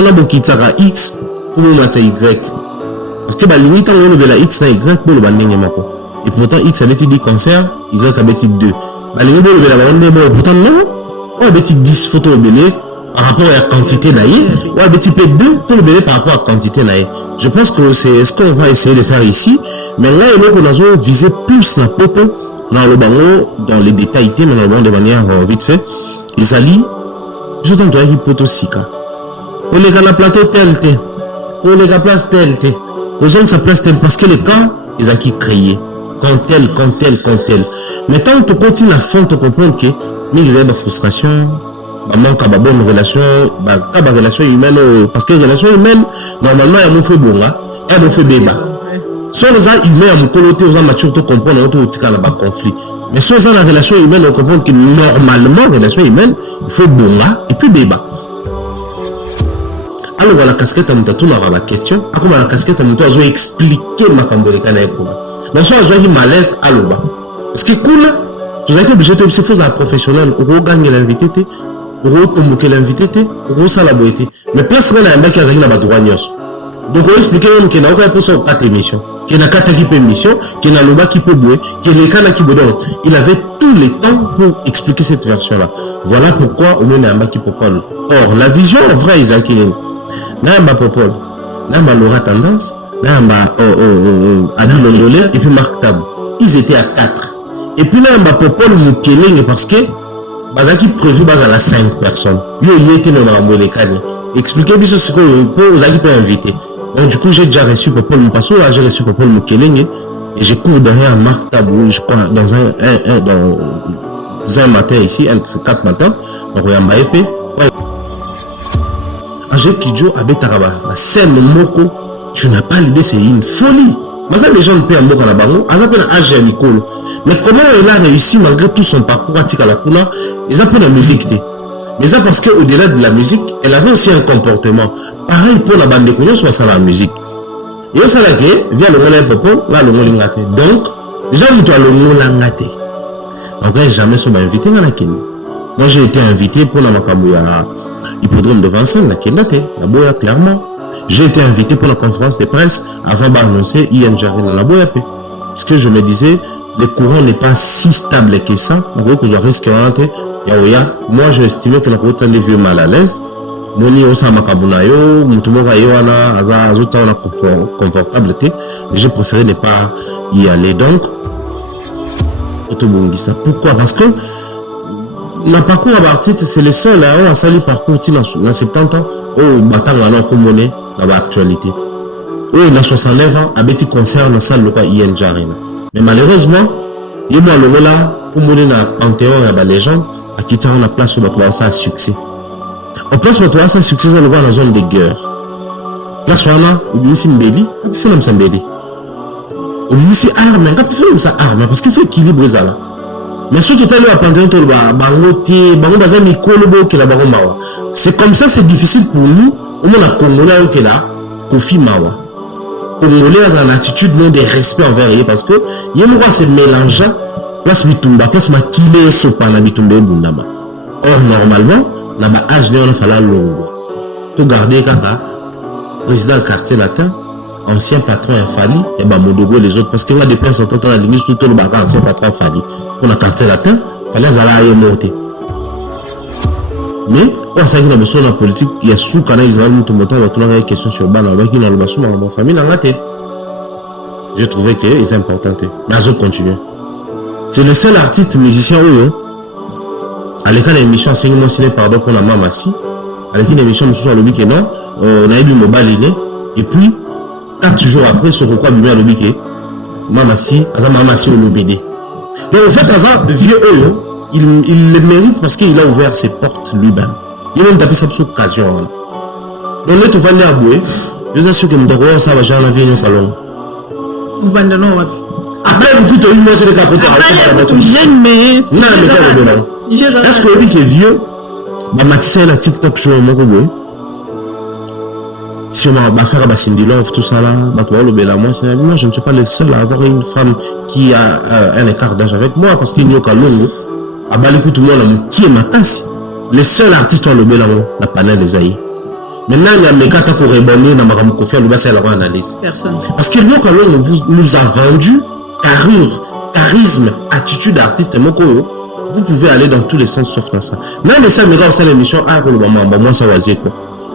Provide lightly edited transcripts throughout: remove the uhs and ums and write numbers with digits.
on a beaucoup de X pour le matin Y. Parce que la limite, on a la X et Y pour le banding. Et pourtant, X avait dit concert, Y avait dit 2. La limite, on a la pourtant non. On avait dit 10 photos au belé par rapport à la quantité naïe. On avait dit 2 pour le belé par rapport à la quantité naïe. Je pense que c'est ce qu'on va essayer de faire ici. Mais là, on a visé plus la photo dans le bango, dans les détails, mais dans le bango de manière vite fait. Les alliés, je t'en dois une photo sika. On les gars la plateau tel. On les gars place tel. Aux hommes, ça place tel. Parce que les cas, ils ont qui créé. Quand tel. Mais tant que tu continues à fond, tu comprends que nous avons des frustrations, manque de bonne relation, de relation humaine, parce que relation humaine, normalement, il y a un fait bon, il y a un fait débat. Si on a humain à mon côté, on a mature, tu comprends, on a un conflit. Mais si on a la relation humaine, on comprend que normalement, relation humaine, il faut bon et puis débat. Alors, la casquette, on a la question. Après, la casquette, on a expliqué ma cambolekana. Donc, si on a un malaise, alors, parce que cool, tu as été obligé de se faire un professionnel pour gagner l'invité, pour convoquer l'invité, pour ça la beauté. Mais place, on a un mec qui a gagné la droit. Donc, on explique qu'il n'y a pas de 4 émissions, qu'il n'y a 4 émissions, qu'il y a le qui peut bouer, qu'il y a les canaux qui bouent. Il avait tous les temps pour expliquer cette version-là. Voilà pourquoi on a un mec qui peut parler. Or, la vision, en vrai, Isaac Killing, là, on va Popol, là, on va Laura Tendance, là, on va Adi Londolé, et puis Marc Tabou. Ils étaient à 4. Et puis là, on va Popol Moukeling, parce que, Bazaki prévu à la 5 personnes. Il était dans la Mouelekane. Expliquez-moi ce que vous pouvez inviter. Donc, du coup, j'ai déjà reçu Popol Mpasso, là, j'ai reçu Popol Moukeling, et j'ai cours derrière Marc Tabou, je crois, dans un matin ici, 4 matins, donc, il y a Mbaépé. J'ai Kidjo à Betaraba, la scène Moko, tu n'as pas l'idée, c'est une folie. Mais ça, les gens ne peuvent pas en bango, ils appellent Age à Nicole. Mais comment elle a réussi, malgré tout son parcours à Tikalakuna, ils appellent la musique. Mais ça, parce qu'au-delà de la musique, elle avait aussi un comportement. Pareil pour la bande de Kounion, soit ça la musique. Et on sait que, via le Moulin Popo, là, le Moulin Gâté. Donc, les gens ont le Moulin Gâté. Donc, jamais sont invités dans la Kenya. Moi, j'ai été invité pour la Makabouya hippodrome de Vincennes, la Kenya, la Boya, clairement. J'ai été invité pour la conférence de presse avant d'annoncer INJR dans la Boya. Parce que je me disais, le courant n'est pas si stable que ça. On voit que je risque moi, j'ai estimé que la route est vieux mal à l'aise. Moni osa makabunayo, mutumoka yoana, azuta on a confortabilité. J'ai préféré ne pas y aller. Donc, pourquoi? Parce que le parcours d'artiste, c'est le seul à saluer parcours dans 70 ans. Oh, batanga non comme dans l'actualité. Oh, il a 69 ans, à petit concert dans la salle locale INJR. Mais malheureusement, il y a le là pour mourir dans le panthéon et la légende. À qui tient la place où notre ça a succès. En place où notre ça a succès, c'est dans la zone de guerre. Place où on a, ou bien si mbeli, il faut nous s'embêter. Ou bien si arme, il faut nous s'arme, parce qu'il faut équilibrer ça là. Mais surtout, tu as le panthéon, c'est comme ça, c'est difficile pour nous. Au moins, la Congolais qui est là, Kofi Mawa. Congolais a une attitude non de respect envers eux, parce que il y a un se mélange. Place bitumba, place makile sopana bitumba bundama. Or normalement, na ba âge on fala longo. To garder kaka président du quartier latin, ancien patron Fali et ba modogo les autres parce que là des personnes sont la ligne tout le baga ancien patron Fali. Pour le quartier latin, fallait zala y monter. Mais on sait que la besoin la politique, il y a sous canal Israël tout monter on va tourner une question sur bana avec une allocation dans ma famille dans la tête. J'ai trouvé que c'est important. Mais je continue. C'est le seul artiste musicien où, à l'école de l'émission enseignement ciné pardon pour la Mamassi, avec une émission sur le biquet non, on a eu le mobile et puis 4 jours après, sur quoi bien le biquet, Mamassi au l'OBD. Donc en fait, vieux il le mérite parce qu'il a ouvert ses portes lui-même. Il a même tapé cette occasion. Donc là, tu vas aller à Boué, je suis sûr que nous ça va jamais venir au salon. Après, vous pouvez une moitié de capoter. Mais est-ce que vous dites que vieux, Matissa la TikTok show mon si on va faire Cindy Love, tout ça là, moi je ne suis pas le seul à avoir une femme qui a un écart d'âge avec moi parce qu'il n'y a qu'à l'eau. À tout le monde qui est ma tasse. Les seuls artistes ont le bel la panel des aïe. Maintenant, il y a mes cas qui rebondir dans ma confiance, il va la analyse. Personne. Parce que nous, quand on nous a vendu carrure, charisme, attitude d'artiste, vous pouvez aller dans tous les sens sauf dans ça. Non, mais ça, mais quand c'est l'émission, ah, pour le moment, moi, ça va dire quoi.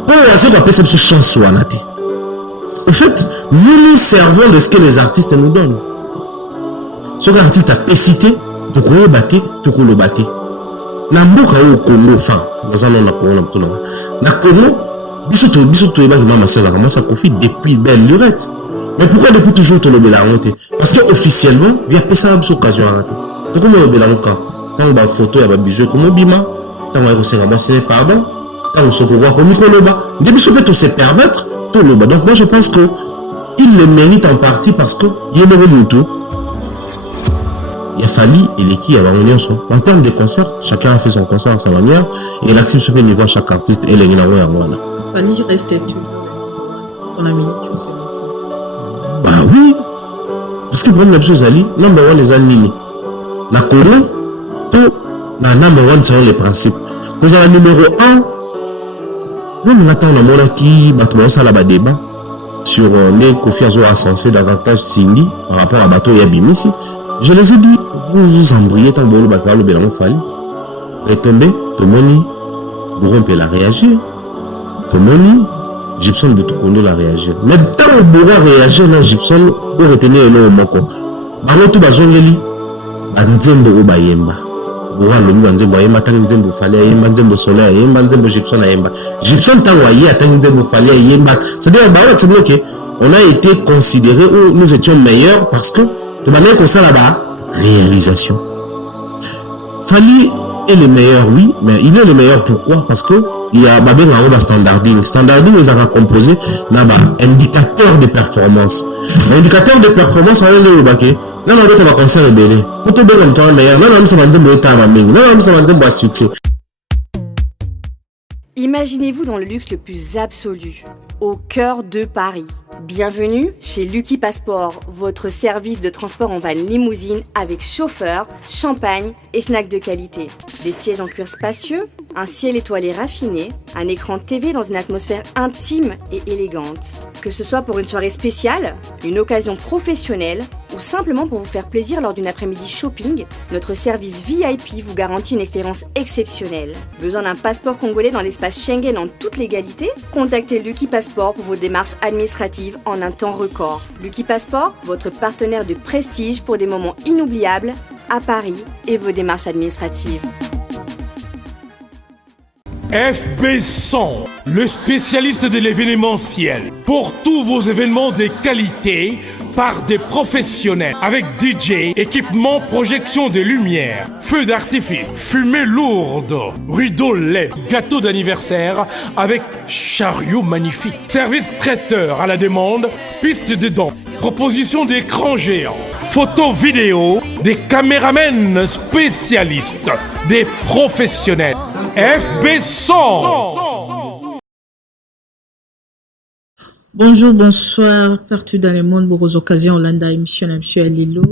Pour le moment, c'est cette chance ou anaté. En fait, nous servons de ce que les artistes nous donnent. Ce que l'artiste a pécité, de quoi le battre, de quoi le battre. Namboka au Congo, enfin, dans un an, na Congo, bisoto, ma soeur, moi, ça profite depuis belle lurette. Mais pourquoi depuis toujours tu le la honte? Parce que officiellement, il y a pas ça occasion à rater. Donc comment le la honte? Tant que photo, il y a bijou comme bima, tant que c'est ramassé pardon, tant que se voir comme Nikoloba. Depuis ce fait, on se permettre tout le bas. Donc moi, je pense que il le mérite en partie parce que il est le tout. Il a fallu et l'équipe a réuni en termes de concert, chacun a fait son concert à sa manière et l'actif se fait niveau à chaque artiste et les gens à moi. Il fallait rester toujours on a mis tout ça. Bah oui, parce que pour la chose ali, number one les amis, la Corée, tout la number one c'est les principes. Vous avez numéro 1, même là on a mon qui bateau ça là débat sur les confiances à censé davantage Cindy par rapport à bateau Yabimisi. Je les ai dit, vous vous embrouillez tant que vous avez le bélan fallu. Et tombé, tout le monde, Bourron peut la réagir. Tout le monde, Gibson de tout le monde la réagir. Mais tant que Bourron réagir, non, Gibson, vous retenez le mot. Baron tout bazongeli, banzembo ou bayemba. Bourron le mot banzembo ayemba, tant nzembo fallait ayemba, nzembo soleil ayemba, nzembo Gibson ayemba. Gibson tant waye, tant nzembo fallait ayemba. C'est-à-dire, Baron, c'est bloqué. On a été considérés où nous étions meilleurs parce que de manière comme ça là-bas, réalisation. Fali est le meilleur, oui, mais il est le meilleur pourquoi? Parce que il y a babé un standarding. Standarding, ils ont composé là-bas, indicateur de performance. Indicateur de performance, on a le baquet. Là, on va concert rebelle. Pour te donner un meilleur, là, on va dire que c'est un succès. Imaginez-vous dans le luxe le plus absolu, au cœur de Paris. Bienvenue chez Lucky Passport, votre service de transport en van limousine avec chauffeur, champagne et snacks de qualité. Des sièges en cuir spacieux, un ciel étoilé raffiné, un écran TV dans une atmosphère intime et élégante. Que ce soit pour une soirée spéciale, une occasion professionnelle ou simplement pour vous faire plaisir lors d'une après-midi shopping, notre service VIP vous garantit une expérience exceptionnelle. Besoin d'un passeport congolais dans l'espace Schengen en toute légalité? Contactez Lucky Passport pour vos démarches administratives en un temps record. Lucky Passport, votre partenaire de prestige pour des moments inoubliables à Paris et vos démarches administratives. FB100, le spécialiste de l'événementiel. Pour tous vos événements de qualité, par des professionnels, avec DJ, équipement, projection de lumière, feux d'artifice, fumée lourde, rideaux LED, gâteau d'anniversaire avec chariot magnifique, service traiteur à la demande, piste de danse, proposition d'écran géant, photo vidéo, des caméramens spécialistes, des professionnels. FB100. Bonjour, bonsoir, partout dans le monde, pour vos occasions, Hollanda, émission, M. Alilo.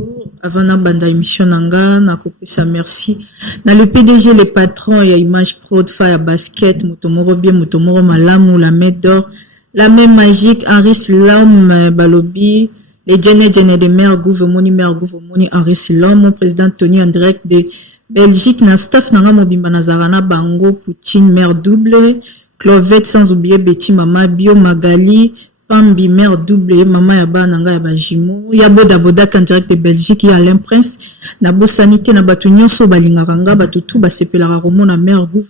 Avant la bande émission, Nanga, na ça merci. Dans le PDG, les patrons, il y a Image Pro, Fire Basket, Mutomoro bien, Mutomoro Malamu, la Mède d'Or, la même magique, Henri Silom, Balobi, les Djene de Mère Gouvemoni, Henri Silom, mon président Tony en direct de Belgique, na staff, Nanga Mobimba Nazarana, Bango, Poutine, Mère Double, Clovette, sans oublier Betty, Mama, Bio, Magali, Pambi, Mère Double, Mama Yaba, Nanga Yaba Jimo, Yaboda Bodak en direct de Belgique, Alain Prince, Nabo Sanité, Nabatu Nyonso, Balingaranga, Batutu, Basepelara Romo, na Mère Gouv,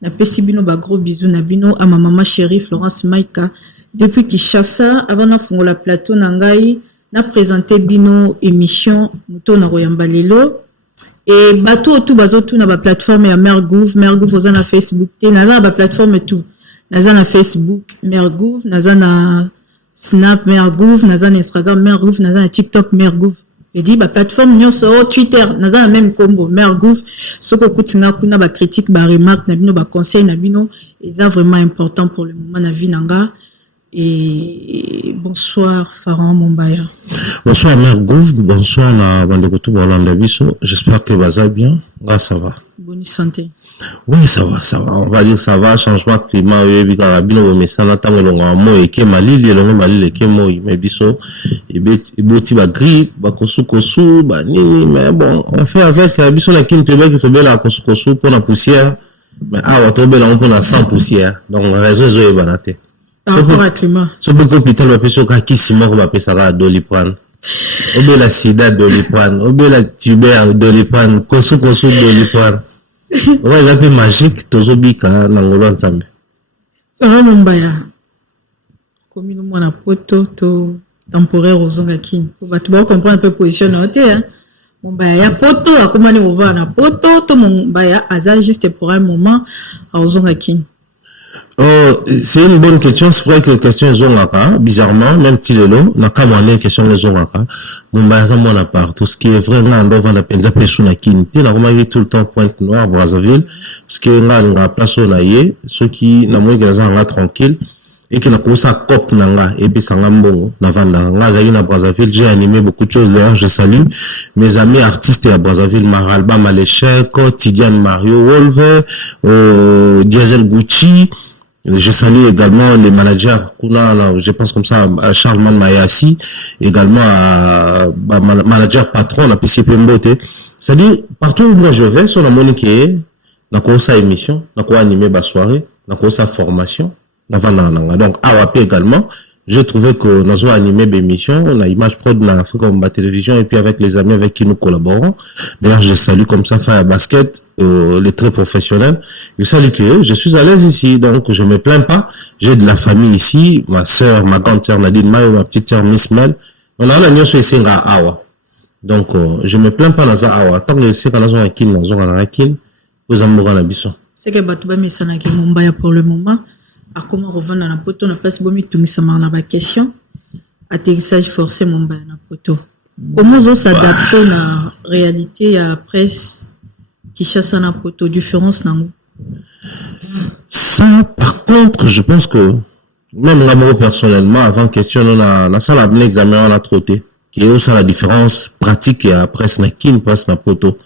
na Pesibino, ba gros bisous, Nabino, à ma maman chérie, Florence Maïka, depuis Kinshasa, avant na fongo la plateau, Nangaï, na présenté Bino émission, Mouto na Royambalelo, et bateau tout bazo tout na ba plateforme ya Mergouv oza na Facebook te naza ba plateforme tout naza na Facebook Mergouv naza na Snap Mergouv naza na Instagram Mergouv naza na TikTok Mergouv et dit ba plateforme nyonso Twitter naza na même combo Mergouv soko kutinga kuna ba critique ba remarque na bino ba conseil na bino eza vraiment important pour le moment na vie nanga. Et bonsoir Faran Mombaya. Bonsoir Mergouv, bonsoir la bande de Hollanda Biso. J'espère que vous allez bien. Là ça va. Bonne santé. Oui, ça va, ça va. On va dire ça va. Changement climat, oui, carabino, mais ça n'attend que l'on a un mot et que malili, l'on a malili, que mot, mais biso, et beti, ba grippe, ba kosu, ba nini, mais bon, on fait avec, biso la kin tebe qui tebe la kosu pour la poussière, mais on tobe là, on prend sans poussière. Donc, raison, je vais banater. Par rapport au climat. Ce beaucoup hôpital, va pécho, qui si mort, va pécho, ça va doliprane. Obe la sida doliprane, obe la tuber doliprane, kosu doliprane. Ouais, il a peu magique, tozobika, nangolo nsambe. Sarah Mombaya. Commune mwana poto, to temporaire aux ongakini. Pour va tu comprendre un peu position noté, hein. Mombaya ya poto, à comment on va na poto, to Mombaya, aza juste pour un moment, aux ongakini. Oh, c'est une bonne question. C'est vrai que la question est zonaka, bizarrement, même si le lot, n'a qu'à m'en question les zonaka. Mon bazar, moi, la part. Tout ce qui est vrai, là, on doit la penza pesuna kinti. Là, on tout le temps Pointe-Noire, Brazzaville. Parce que là, on a place au naïe. Ceux qui, n'a moins gazan, là, tranquille. Et qui n'a pas ça, cop, nanga, et puis ça, n'ambongo, n'avanda. Là, à Brazzaville, j'ai animé beaucoup de choses. D'ailleurs, je salue mes amis artistes à Brazzaville, Maralba, Maléchek, Tidiane Mario, Wolver, Diesel Gucci. Je salue également les managers, je pense comme ça, à Charles Mayassi, également à manager patron, à PCP Mbote. C'est-à-dire, partout où moi je vais, sur la monique, dans quoi ça émission, dans quoi animer ma soirée, dans quoi ça formation, donc, à Wapi également, j'ai trouvé que nous avons animé des émissions, on a Image Prod dans la télévision, et puis avec les amis avec qui nous collaborons. D'ailleurs, je salue comme ça, Fire Basket, les très professionnels. Je salue que je suis à l'aise ici, donc je me plains pas. J'ai de la famille ici, ma sœur, ma grande sœur Nadine Mayo, ma petite sœur Miss Mel. On a la nion sur ici à Awa. Donc, je me plains pas dans ça Awa. Tant que c'est quand nous avons un kin, nous avons un kin, nous avons un abisson. C'est que Batouba Messanaki Mombaya pour le moment. À comment revenir dans la poto, on a pas si bon, tout ça m'a la question. Atterrissage forcé Mombaya dans la poto. Comment on s'adapte à la réalité à la presse qui chasse dans la poto, différence non? Ça, par contre, je pense que, même moi personnellement, avant question, on a ça la examen, on a trotté. Qui est aussi la différence pratique et à presse na kin, presse na poto.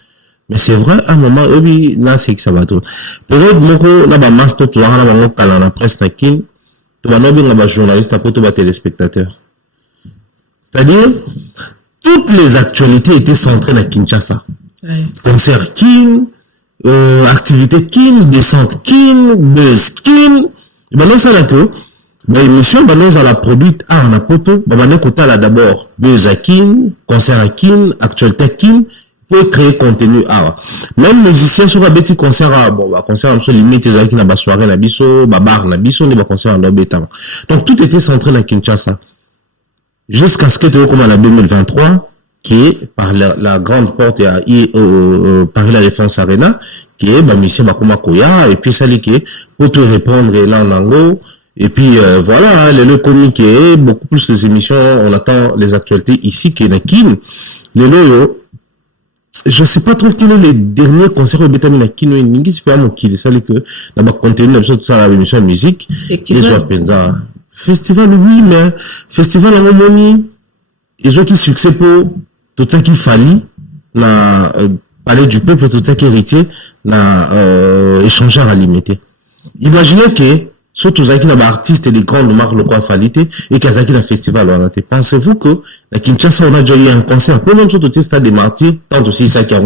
Mais c'est vrai, à un moment, oui, là, c'est que ça va trop. Peut-être, moi, là, bah, master, tu vois, là, bah, la presse na kin, tu vas non bien, bah, journaliste, après, tu vas téléspectateur. C'est-à-dire, toutes les actualités étaient centrées dans Kinshasa. Ouais. Concert Kin, activité Kin, descente Kin, buzz Kin. Et ben non, ça là que, ben, émission, ben non, ça l'a produite, on a poto, ben, ben, côté là d'abord, buzz à Kin, concert à Kin, actualité Kin, pour créer contenu, même musicien, sur un petit concert, bon, bah, concert, on se limite, ils ont une soirée, la biso, bar, la biso, on va concert en obétant. Donc, tout était centré dans Kinshasa. Jusqu'à ce que tu vois comme en 2023, qui est par la grande porte à Paris La Défense Arena, qui est, bah, monsieur Makoma Koya, et puis ça dit que, pour te répondre, là, en anglais, et puis, voilà, hein, le comique est beaucoup plus des émissions, on attend les actualités ici, qui est na Kin. Le loyo, je sais pas trop quel est le dernier concert au Bétamine à Kino et Ningi, c'est pas mon qui, ça dit que, là-bas, contenu, tout ça, la émission de musique, et je vois ça, festival, oui, mais, festival en harmonie, et je qui succès pour, tout ça qui fallait, na, parler du peuple, tout ça qui héritier, na, échanger à limiter. Imaginez que, surtout ça qui n'a pas artiste et des grandes marques locales falité, et qu'il y a un festival, on a été. Pensez-vous que, la Kinshasa, on a déjà eu un concert, pour même surtout le stade des martyrs, tant aussi ça qui a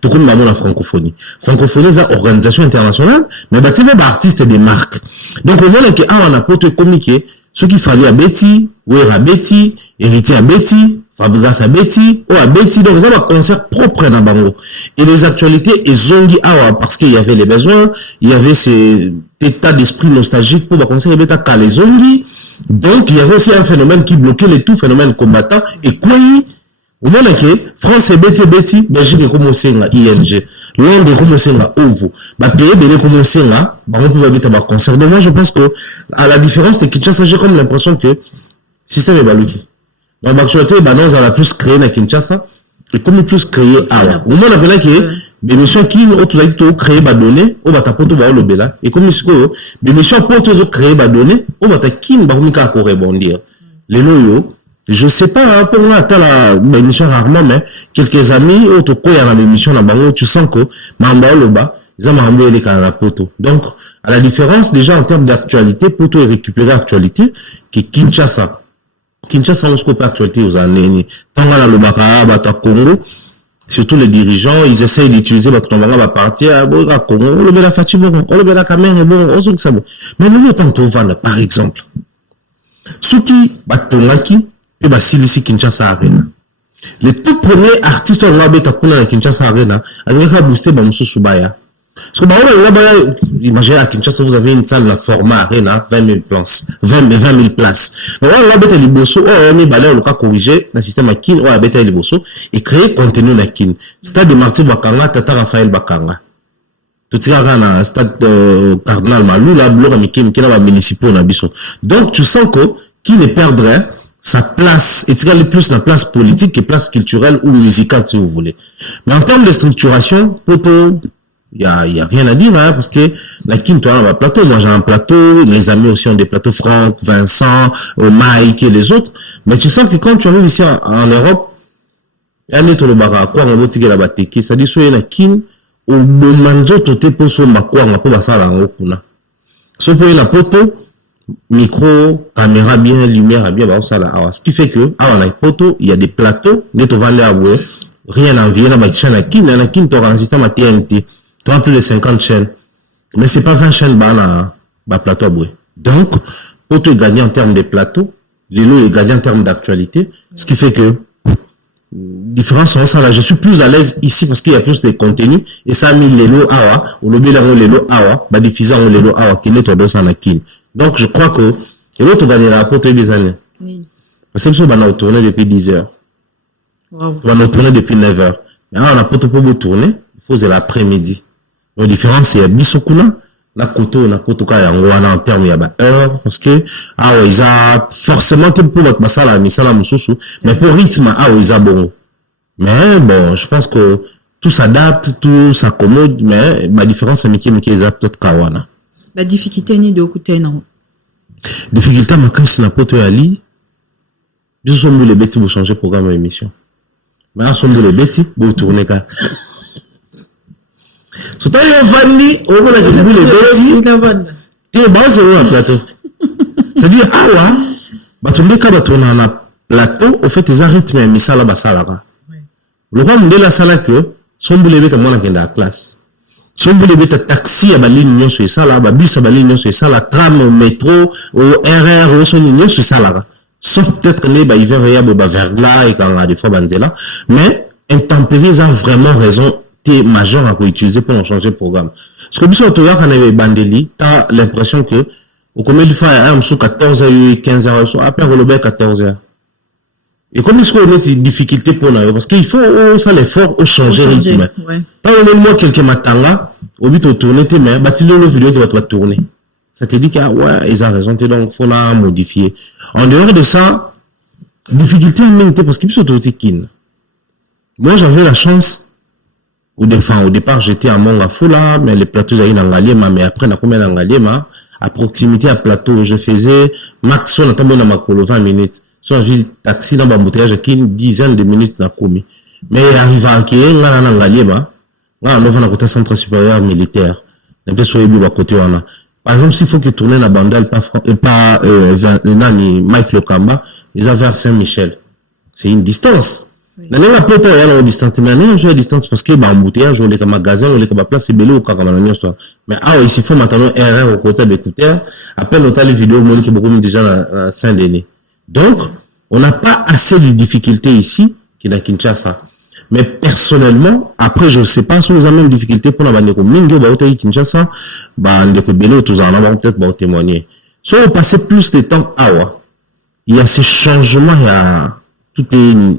tout comme maman la francophonie. Francophonie, c'est une organisation internationale, mais bah, tu sais, artistes et des marques. Donc, on voit que, on a pas tout communiqué, ce qu'il fallait à Betty, Ouera Betty, héritier à Betty, Fabregas à Betty, à Betty, donc, c'est un concert propre dans Bango. Et les actualités, ils ont dit, parce qu'il y avait les besoins, il y avait ces états d'esprit nostalgique pour le concert, il y avait les zombies. Donc, il y avait aussi un phénomène qui bloquait les tout phénomènes combattants, et quoi, au moment que, France et Betty, Belgique est commencé à ING. Londres est commencé à OVO. Pays est commencé à, on peut habiter à concert. Donc, moi, je pense que, à la différence, c'est que Kinshasa, j'ai comme l'impression que, le système est balouki. Donc, l'actualité, nous allons plus créer dans Kinshasa, et comme plus créer à au moment où on a que, l'émission qui, tout créer, donner, on va taper tout le bela. Et comme ici, l'émission pour tout créer, donner, on va taper qui, pour rebondir. Les loyaux, je sais pas, pour moi, l'émission rarement, mais quelques amis, il y a l'émission là-bas, tu sens que, Mamba, ils ont ramené les canards Poto. Donc, à la différence, déjà, en termes d'actualité, Poto est récupéré l'actualité, qui est Kinshasa. Kinshasa, on se coupe l'actualité aux années. Tant qu'on a le Bakara, Bata Congo, surtout les dirigeants, ils essayent d'utiliser votre nom à partir à Congo, on le met la Fatigue, on le met la caméra, bon, on se ça bon. Mais nous, autant que vendre, par exemple. Ceux qui, Batongaki, et Basilisi Kinshasa Arena. Les tout premiers artistes ont l'habité à Kuna Kinshasa Arena, avec un boosté Bamsou Subaya. Parce que, imaginez à Kinshasa, vous avez une salle, la format Arena, 20 000 places. 20 000 places. Donc, on a l'habité à Liboso, on a balé, on a corrigé, le système à Kin, on a l'habité à Liboso, et créer contenu à Kin. Stade de Martin Bakanga, Tata Raphaël Bakanga. Tout ça, on a stade Cardinal Malou, là, Blora Mikim, qui est là, municipal, on a biso. Donc, tu sens que, qui ne perdrait sa place, et tu regardes plus la place politique que place culturelle ou musicale, si vous voulez. Mais en termes de structuration, Poto, il y a rien à dire, hein, parce que la Kin, toi, on a un plateau. Moi, j'ai un plateau. Les amis aussi ont des plateaux. Franck, Vincent, Mike et les autres. Mais tu sens que quand tu arrives ici en Europe, il y a un autre barra, quoi, on va dire la bateke. Ça dit, soit il y a la Kin, au manzo, tout est pour son quoi, on va pas ça là, en haut, là. Soit pour la Poto, micro, caméra bien, lumière bien, bah, ça là. Alors, ce qui fait que, on a une Poto, il y a des plateaux, net au Valais à Boué, rien à envier, là, bah, tu as la Kin, tu auras un système à TNT. Tu as plus de 50 chaînes. Mais c'est pas 20 chaînes, bah, plateau à Boué. Donc, Poto est gagné en termes de plateaux, Lelo est gagné en termes d'actualité, ce qui fait que, différence en ça là, je suis plus à l'aise ici parce qu'il y a plus de contenu, et ça a mis Lelo Awa, ou le bilan Lelo Awa, bah, diffusant Lelo Awa, qui n'est pas dans sa Kin. Donc, je crois que, et l'autre gagne la Poto des années. Parce que, on a tourné depuis 10 heures. Wow. On a tourné depuis 9 heures. Mais on a Poto pour tourner, il faut l'après-midi. La différence, c'est Bisokuna, la Koto, la Poto, en termes, il y a heure, parce que, ils ont forcément, pour votre masala, mais pour rythme, ils ont bon. Mais bon, je pense que tout s'adapte, tout s'accommode, mais la différence, c'est Miki, ils ont peut-être Kawana. La difficulté ni de côté non. Difficulté ma quand c'est na poto ali. Je suis les bêtis pour changer programme de émission. Mais là sommes les bêtis pour tourner ka. Surtout on vandi, on va les bêtis. Et bah c'est un plateau. C'est-à-dire awa, bah tu me dis ka tourner na plateau, au fait ils arrêtent mais misala basala. Le roi de la sala que sommes les bêtis moi dans la classe. Si on voulait mettre taxi à la ligne sur ça là, bus à la ligne sur ça là, tram au métro, au RR, au son ligne sur ça là. Sauf peut-être les hivers et verglas et quand des fois banzela. Mais, intempéries a vraiment raison, t'es majeur à utiliser pour changer le programme. Parce que, bis au tour, quand on avait bandeli, t'as l'impression que, au combien de fois, il y a 14 h 15 h après, on le 14 h. Et comme il faut mettre des difficultés pour nous, parce qu'il faut, ça l'effort, au changer le rythme. Par exemple, moi, quelqu'un m'attend au but de tourner tes mains, bah, tu le vidéo qui va tourner. Ça te dit que, ouais, ils ont raison, donc, faut la modifier. En dehors de ça, difficulté à même, parce qu'il faut tout kin. Moi, j'avais la chance, au départ, j'étais à Mongafula, mais les plateaux, ils en Ngaliema, mais après, on a combien en Ngaliema, à proximité à plateau, je faisais, max, on a tombé dans ma colo, 20 minutes. Soit j'ai taxi dans l'embouteillage qui une dizaine de minutes n'a commis. Mais arrivé à qui on a un Ngaliema, on a un côté centre supérieur militaire. On peut soit à côté on. Par exemple, s'il faut qu'il tourne la bandale pas Mike Lokamba, ils ont vers Saint-Michel. C'est une distance. La même pas il y a une distance, mais la distance parce que embouteillage, on est magasin, on est place c'est belé ou quand mais il faut maintenant RR au côté d'écouteur. Après on a les vidéos monde qui beaucoup déjà à Saint-Denis. Donc, on n'a pas assez de difficultés ici qu'il y a à Kinshasa. Mais personnellement, après, je ne sais pas si nous avons même difficulté pour la bandeko. Mingo, Kinshasa, bandeko Belo, tous en avons peut-être témoigner. Si on passait plus de temps à il y a ces changements, il y a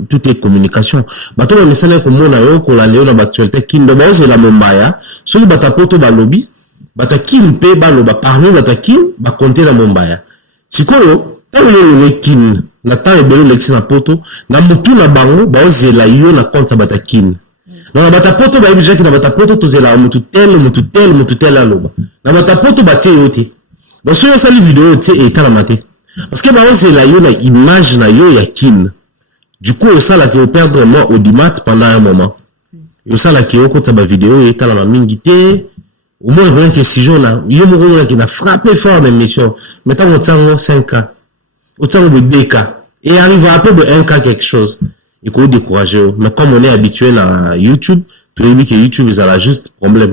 toutes les communications. Bato le message comme on a eu qu'on a léo dans l'actualité qui ne base la Mombaya. Ceux bata poto ba lobby, bata kin pe ba loba parmi bata kin ba compter la Mombaya. Sikolo tant le kin na temps et belo lexi na poto na mutu na bango ba ozela yo na compte bata kin. Na bata poto ba ibija ki na bata poto to zela mutu tel aloba. Na bata poto ba tie yote. Ba so yo sali vidéo tie et kala mate. Parce que ba ozela yo na image na yo ya kin. Du coup, ça là qui au perdre moi au dimat pendant un moment. Et ça là qui au côté de la vidéo et t'as la mingité Au moins, rien que 6 jours là, il y a un moment qui a frappé fort l'émission. Maintenant, on tient 5 cas. On tient 2 cas. Et arrive à peu de 1 cas quelque chose. Il faut décourager. Mais comme on est habitué à YouTube, tu as vu que YouTube, ils ont juste problème.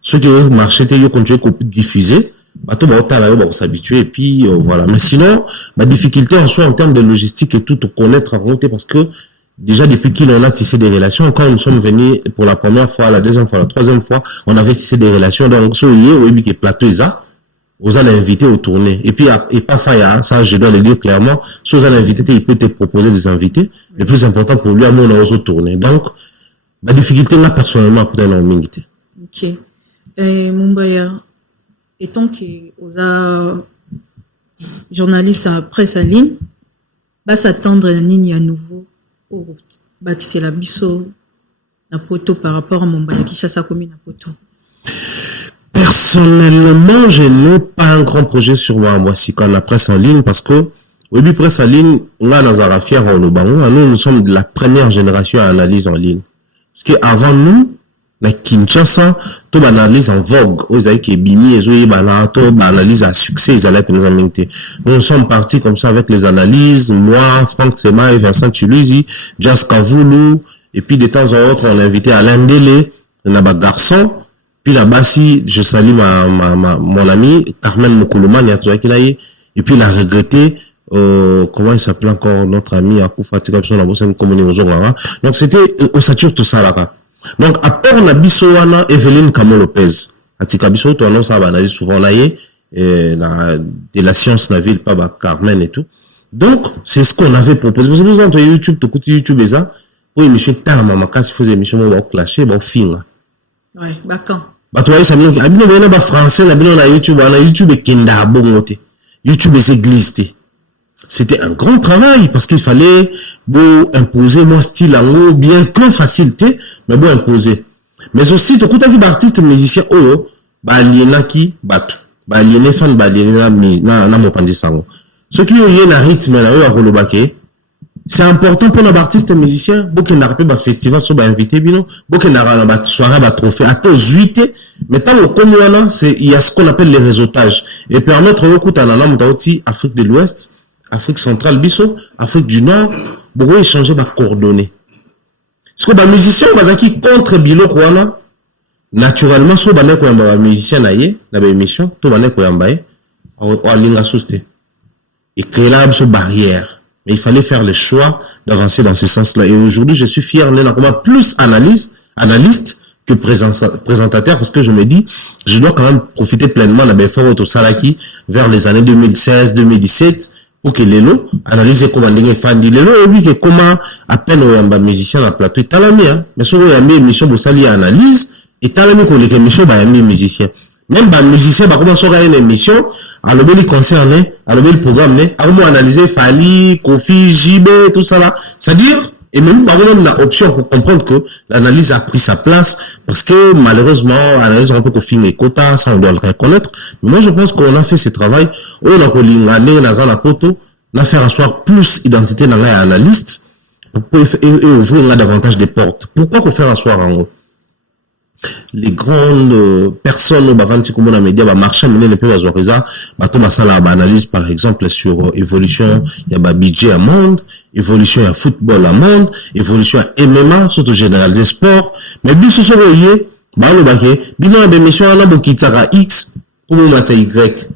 Ceux qui ont marché, ils ont continué à diffuser. Bah, tout le monde s'habituer. Et puis, voilà. Mais sinon, ma difficulté en soi, en termes de logistique et tout, te connaître, raconter, parce que, déjà, depuis qu'il en a tissé des relations, quand nous sommes venus pour la première fois, la deuxième fois, la troisième fois, on avait tissé des relations. Donc, sur hier, oui, que plateau, vous allez inviter au tournée. Et puis, et pas faillant, ça, je dois le dire clairement, si vous allez inviter, il peut te proposer des invités. Le plus important pour lui, à mon au tournée. Donc, ma difficulté, là, personnellement, peut-être, non, m'inviter. Ok. Mumbaya, étant que vous êtes journaliste à presse en ligne, va s'attendre à une à nouveau. C'est la biso na poto par rapport à Mumbaya qui chasse à commune à poto. Personnellement, je n'ai pas un grand projet sur moi quand la presse en ligne parce que oui, presse en ligne, on a Nazara Fier au Lobango, nous sommes de la première génération à analyse en ligne. Parce que avant nous, la Kinshasa, tout analyse en vogue, aux aïe bimi, tout analyse à succès, ils allaient nous amener. Nous sommes partis comme ça avec les analyses, moi, Franck Sema et Vincent Chuluzi, Jas Kavoulou, et puis de temps en temps, on a invité Alain Délé, un garçon, puis là-bas, si je salue mon ami, Carmen Mokoulouman, et puis il a regretté, comment il s'appelle encore notre ami, Akoufa Tika, donc c'était au Satur tout ça là-bas. Donc, après, on a Bissowana, Evelyne Camo Lopez. Atika Bisso, tu annonces ça, on a dit souvent là, de la science, la ville, pas Carmen et tout. Donc, c'est ce qu'on avait proposé. Vous avez besoin YouTube, tu écoutes YouTube et ça, pour émission, t'as la maman, quand il faut des émissions, on va clasher, bon, film. Ouais, bah quand? Bah, tu vois, ça me dit, abino, on a français, on a YouTube et Kenda, bon, YouTube et église, c'était un grand travail parce qu'il fallait imposer mon style en haut, bien que facilité, mais imposer. Mais aussi, tout coup, artiste musicien, aliéna qui battu, aliéné fan, aliéné na mon pandisango. Ce qui est un rythme là, c'est important pour nos artistes musiciens, beaucoup n'a pas festival sur invité bino, beaucoup n'a pas soirée trophée à tous 8, mais tant au commun c'est il y a ce qu'on appelle les réseautages et permettre au coup à la lame d'outil Afrique de l'Ouest, Afrique centrale, Bissau, Afrique du Nord, beaucoup échanger ma coordonnées. Ce que les musiciens, qui contre Bilo, naturellement, si les musiciens, la émission, tout le monde et créer là une barrière. Mais il fallait faire le choix d'avancer dans ce sens-là. Et aujourd'hui, je suis fier d'être plus analyste que présentateur parce que je me dis, je dois quand même profiter pleinement de l'effort autour Salaki vers les années 2016-2017. Pour que les lots analysent comment les fans disent les lots et que comment à peine un musicien à plateau est talami mais sur une émission pour sali analyse et talami pour les émissions bah un musicien même bah musicien bah comment sur une émission à le bel concerné à le bel programme né à comment analyser Fali Kofi JB tout ça là c'est-à-dire et même par exemple la option pour comprendre que l'analyse a pris sa place parce que malheureusement l'analyse un peu qu'on les quotas ça on doit le reconnaître mais moi je pense qu'on a fait ce travail on a collé la photo on a fait asseoir plus identité dans l'analyste pour ouvrir davantage des portes. Pourquoi qu'on fait asseoir en haut les grandes personnes au bavanti comme on a média va marcher mener les peu à Zoariza bah Thomas Sala analyse par exemple sur évolution il y a budget à monde évolution à football à monde évolution à MMA surtout généralisé sport mais bien ce sont voyez bah le baquet bilan à émission à bokitara X pour le matin Y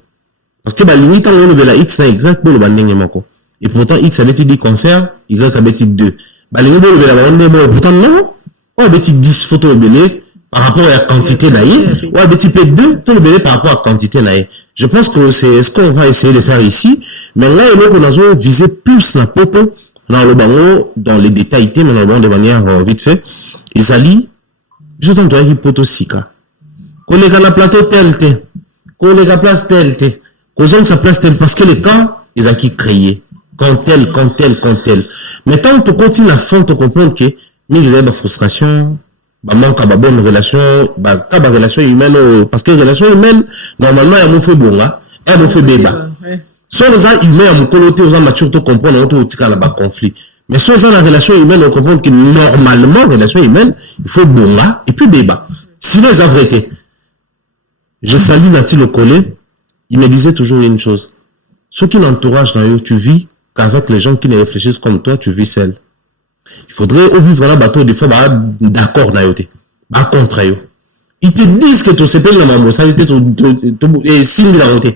parce que bah limite on le la X na Y pour le banding mako et pourtant X avait dit concert Y avait dit 2 bah limite le la bande pourtant non on avait dit 10 photos belé par rapport à la quantité naïe, ou à petit peu 2, tout le bébé par rapport à la quantité naïe. Je pense que c'est ce qu'on va essayer de faire ici, mais là, on a visé plus la popo dans le ballon, dans les détails, mais dans le ballon de manière vite fait. Ils allient, je t'en dois une poteau sika. Qu'on est à la plateau tel, qu'on est à la place tel, qu'on a sa place tel, parce que les cas, ils ont qui créé. Quand tel. Mais tant que tu continues à fond, tu comprends que, ils ont des frustrations, bah manque à bonne relation bah relation humaine parce que relation humaine normalement il me fait bon là elle me fait débat soit les gens humains à mon côté aux gens mature to comprendre autour tika là conflit mais soit les relation humaine on comprend que normalement relation humaine il faut bon là et puis débat sinon les vérité Je salue Nati Lokole. Il me disait toujours une chose. Ceux qui l'entourage dans eux, tu vis qu'avec les gens qui ne réfléchissent comme toi, tu vis seul. Il faudrait vivre dans la bateau des fois d'accord dans eux, pas contre eux. Ils te disent que tu s'appelles la mambo, ça et signe la route.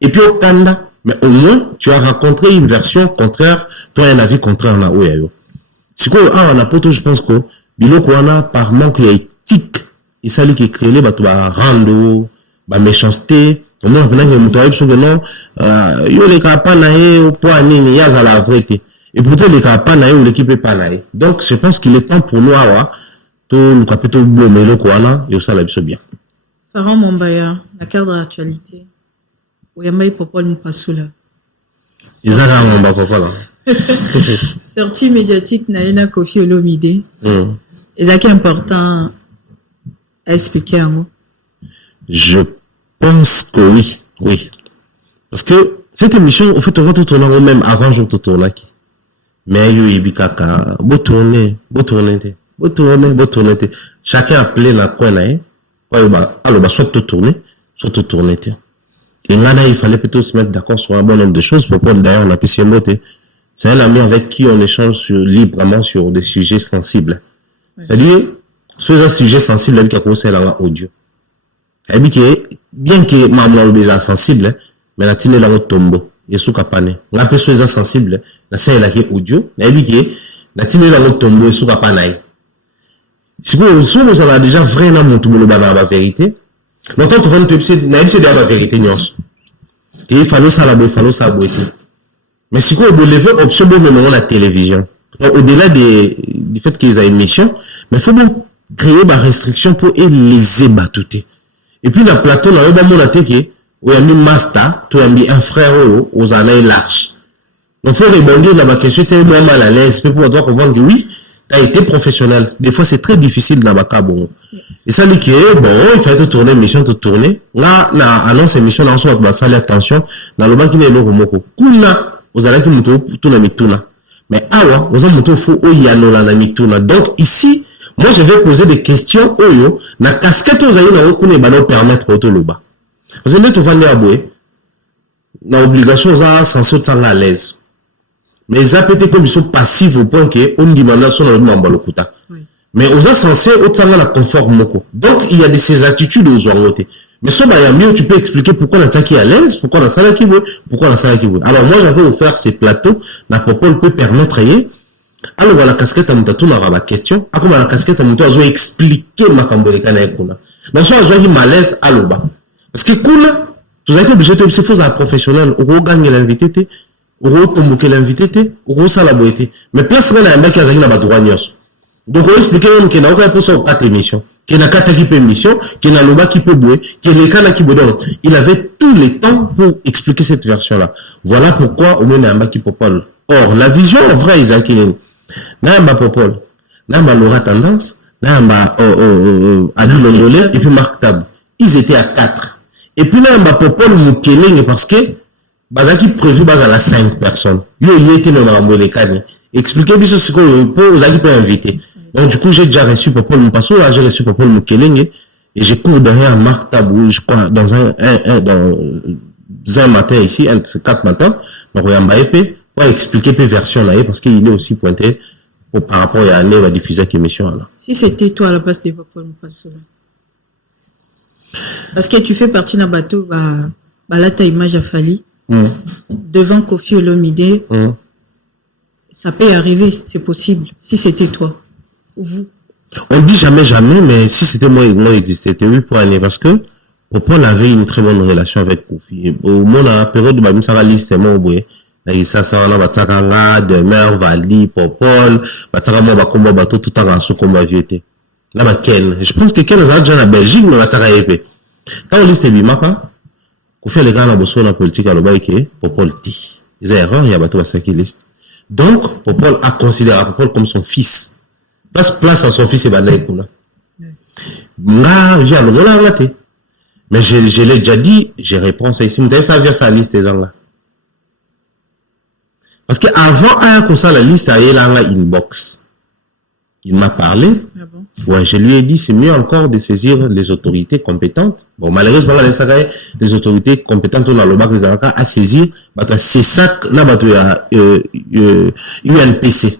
Et puis au Canada, mais au moins tu as rencontré une version contraire, toi un avis contraire là où yo. Si quoi on a poto, je pense que biloko wana par manque d'éthique, il s'allait qui créer les bateaux ba rando, ba méchanceté, au moins on a que muto aïe que non, yo les capas naé au point nini ya za la vérité. Et pourtant les capas naé ou l'équipe est pas naé. Donc je pense qu'il est temps pour nous tout le capitaine Blomelo Kouana, et ça l'a bien. Farhan Mombaya, la carte de l'actualité. Oyamai Popol Mpasula. Ils ont un Mamba Popol. Sortie médiatique Naena Kofi Olomide. Et ça qui est important à expliquer en gros. Je pense que oui. Parce que cette émission, en fait, on va tout tourner même avant je tout tourner. Mais il y a eu Bikaka, beau tourner. Chacun a appelé la coin là, alors soit tout tourner. Et là, il fallait plutôt se mettre d'accord sur un bon nombre de choses. Pour d'ailleurs, on a pu s'y monter. C'est un ami avec qui on échange librement sur des sujets sensibles. Ouais. C'est-à-dire, sur un sujet sensible, il y a commencé à audio. Bien que maman est déjà sensible, mais la tine est là tombeau. Il est sous capane. La personne est sensible, la scène est là qui est audio. La tine est là tombeau et sous capane. Si vous avez déjà vraiment mon tout le la vérité, longtemps tu vas nous c'est la vérité, et il faut ça la mais si vous lever option de la télévision, au-delà du fait qu'ils aient une émission, mais il faut bien créer des restrictions pour les ébatouter. Et puis, dans le plateau, il y a un master, tu as mis un frère aux années larges. Donc, il faut rebondir dans ma question, tu es mal à l'aise, pour pouvoir comprendre que oui, tu as été professionnel. Des fois, c'est très difficile dans ma cas, bon. Et ça, dit que, bon, il fallait tourner, mission, te tourner. Là, annonce émission, là, on soit dans salle attention, dans le banc qui n'est pas remoko. Kuna, vous allez qui moutou, tout la mituna. Mais, awa, vous avez moutou, faut, yano, la mituna. Donc, ici, moi, je vais poser des questions, oyo, na casquette, vous allez, nous permettre, auto, le bas. Vous allez, tout vendre à bouer. Na obligation, ça, sans sauter à l'aise. Mais ils appellent comme ils sont passifs au point que, on demande sur le moment, le kuta. Mais aux gens censés, autant la confort moko. Donc, il y a de ces attitudes aux gens. Mais ça, mieux, tu peux expliquer pourquoi on attaque à l'aise, pourquoi on a ça qui veut, pourquoi on a ça qui veut. Alors, moi, j'avais offert ces plateaux, la propos peut permettre, alors, voilà, la casquette à Moutatou, on aura ma question. Après, la casquette à Moutatou, je vais expliquer ma cambolika na ekuna. Donc, soit, je vais malaise à l'oba. Parce que, kuna, tu as été obligé de se faire un professionnel, ou gagner l'invité, ou tomber l'invité, ou ça la boîte. Mais place, il y a un mec qui a gagné la droit. Donc, on va expliquer même qu'il n'y a aucun pour ça, 4 émissions. Qu'il y a 4 qui peut émission, qu'il y a l'oba qui peut bouer, qu'il y a les qui peut donner. Il avait tous les temps pour expliquer cette version-là. Voilà pourquoi, au moins, il y a un mec qui peut pas. Or, la vision, en vrai, Isaac, il est, Namba Popol, Namba Laura Tendance, Namba Adi Londolé, et puis Marc Tab. Ils étaient à 4. Et puis Namba Popol Moukeleng, parce que, Bazaki prévu base à la 5 personnes. Yo, il était dans le Kanye. Expliquez-moi ce que vous avez invité. Donc, du coup, j'ai déjà reçu Popol Mpasso, là, j'ai reçu Popol Moukeleng, et j'ai cours derrière Marc Tabou, je crois, dans un matin ici, un de ces 4 matins, donc, on va pour expliquer les versions là, parce qu'il est aussi pointé par rapport à l'année, va diffuser cette émission là. Si c'était toi à la place de Popol Mpasso, parce que tu fais partie d'un bateau, là, ta image a fallu, devant Kofi Olomide, ça peut y arriver, c'est possible, si c'était toi, ou vous. On dit jamais, mais si c'était moi, il existait, c'était oui pour aller, parce que Popol avait une très bonne relation avec Kofi. Au moins, à la période de Babin liste, c'est moi, et ça, on a Batakanga, Demer, Vali, Popol, Batakama, Bakomba, Bato, tout à l'heure, combat viété. Là, Ken. Je pense que Ken est déjà en Belgique, mais Bataka épée. Quand on liste Bimaka, qu'on fait les gars dans la politique à l'Obaïké, Popol dit. Ils ont erreur, il y a Bato à qui liste. Donc, Popol a considéré Popol comme son fils. Place à son fils et Balaï Kuna. Nga, j'ai alors, on l'a raté. Mais je l'ai déjà dit, j'ai réponse ici. Vous ça vient sa liste des gens là. Parce qu'avant, comme ça, la liste, il y a là, inbox. Il m'a parlé. Ah bon? Ouais, je lui ai dit, c'est mieux encore de saisir les autorités compétentes. Bon, malheureusement, les autorités compétentes, on a le bac, les avocats à saisir, c'est ça, là, UNPC.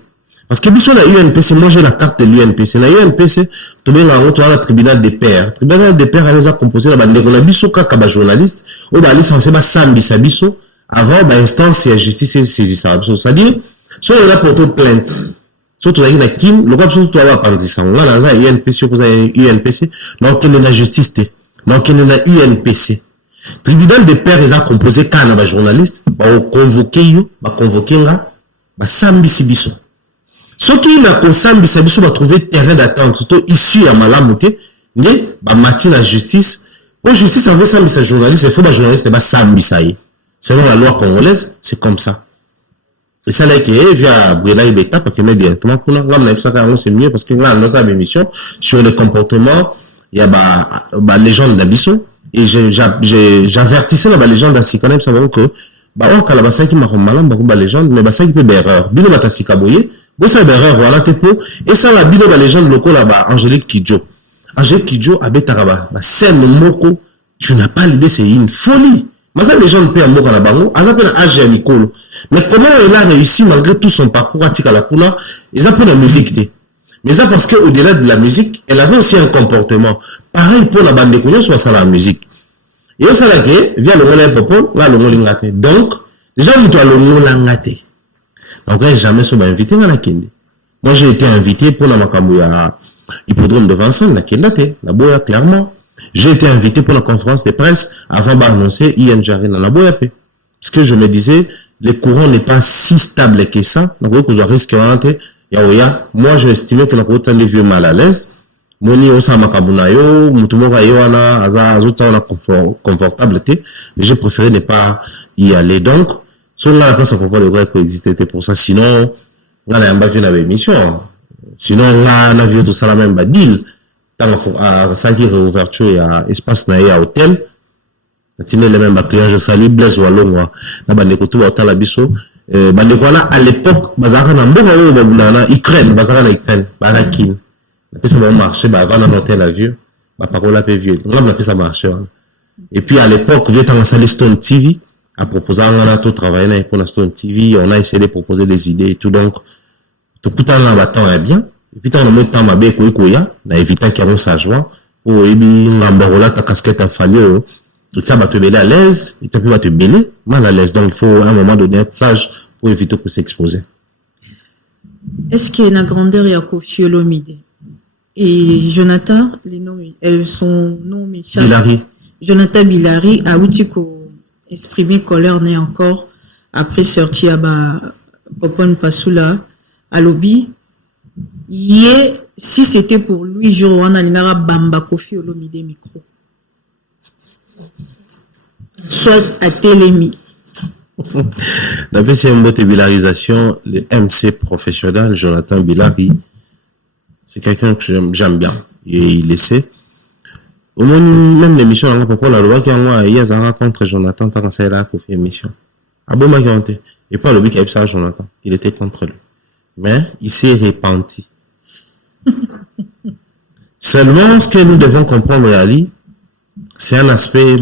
Parce que, sur la UNPC, moi, j'ai la carte de l'UNPC. La UNPC, tu viens en retour à la tribunal des pairs. Le tribunal des pairs, elle a composé la bande, on a biso, kaka, journaliste, ou, elle censé, sambi, sabiso, avant, instance et justice, saisir ça. C'est-à-dire, si on a porté plainte, surtout avec la Kim, le groupe surtout avoir pensé ça. On a la UNPC, vous avez UNPC, donc il y a la justice, donc il y a la UNPC. Tribunal des pairs, ils ont composé quand les journalistes, convoqué là, sambi sibiso. Ce qui est là, sambi sibiso va trouver terrain d'attente, surtout issu à Malamoute, mais matin la justice. Pour justice, en fait, sambi sa journaliste, il faut que journaliste va sambi ça y. Selon la loi congolaise, c'est comme ça. Et ça, là, via Brela et Beta, parce que directement, pour nous, c'est mieux, parce que là, nous avons une émission sur le comportement, il y a, les gens d'Abisso, et j'avertissais, les gens d'Assi, quand même, ça veut dire que, on a ça qui m'a remalé, les gens, mais ça qui peut d'erreur. Bino Batasi Kaboye, vous savez, d'erreur, voilà, t'es pour, et ça, la bino, les gens locaux, là-bas, Angélique Kidjo. Angélique Kidjo, à Betaraba, c'est le moko, tu n'as pas l'idée, c'est une folie. Mais ça, les gens ne peuvent pas en avoir, ils appellent AG à Nicole. Mais comment il a réussi, malgré tout son parcours à Tikalakuna, ils appellent la musique, mais ça parce qu'au-delà de la musique, elle avait aussi un comportement. Pareil pour la bande de Kounion, soit ça la musique. Et on s'est dit, via le Moulin Popol, là, le Moulin Gâté. Donc, les gens ont le Moulin Gâté. Donc, jamais sont invités à la Kende. Moi, j'ai été invité pour la Makambouya Hippodrome de Vincennes, la Kendate, la Boya, clairement. J'ai été invité pour la conférence de presse avant d'annoncer INJR dans la Boyapé. Parce que je me disais, le courant n'est pas si stable que ça. Donc, vous avez risque moi, j'ai estimé que la côte est vieux mal à l'aise. Moni osa makabunayo, mutumoka yoana, azota on a confortable. J'ai préféré ne pas y aller. Donc, si on a la place à propos de vrai coexister, pour ça. Sinon, on a un bavio dans l'émission. Sinon, on a un avion tout ça la même deal. Ça qui est réouverture, il y a espace naïe à hôtel. Tine les mêmes clients, je salue Blaise Wallonga. Na bandeko tout hôtel à biso. Bandeko à l'époque, bazara na mboka o babulana Ukraine, bazara na Ukraine, barakin. Na pesa ba marché, ba va na hôtel à vieux, ba parola pe vieux. On a pesa marché. Et puis à l'époque, vieux dans la Stone TV, à proposer on a tout travaillé pour la Stone TV, on a essayé de proposer des idées et tout donc tout temps là battant est bien. Et puis, on a mis temps à Bekoya, on a évité qu'il y ait un sagement, ou ebi, l'ambarola, ta casquette a fallu, ça va te belé à l'aise, et ça peut te belé, mal à l'aise. Donc, il faut à un moment donné être sage pour éviter de s'exposer. Est-ce qu'il y a une grandeur, il y a Kofi Olomide? Et Jonathan, les noms, son nom, Bilari. Jonathan Bilari a outil exprimé colère n'est encore, après sorti à Popon Passoula, à Lobby. Si c'était pour lui, jour où on a l'inara bamba Kofi Olomide micro. Soit à Télémi. D'après c'est une beauté bilarisation, le MC professionnel, Jonathan Bilari, c'est quelqu'un que j'aime bien. Il essaie. Au moins, même l'émission, on a pas la loi qui a moi, il y a un contre Jonathan, tant que ça là pour faire émission. Ah bon, et pas le but qui a eu ça, Jonathan. Il était contre lui. Mais il s'est repenti. Seulement, ce que nous devons comprendre, Ali, c'est un aspect,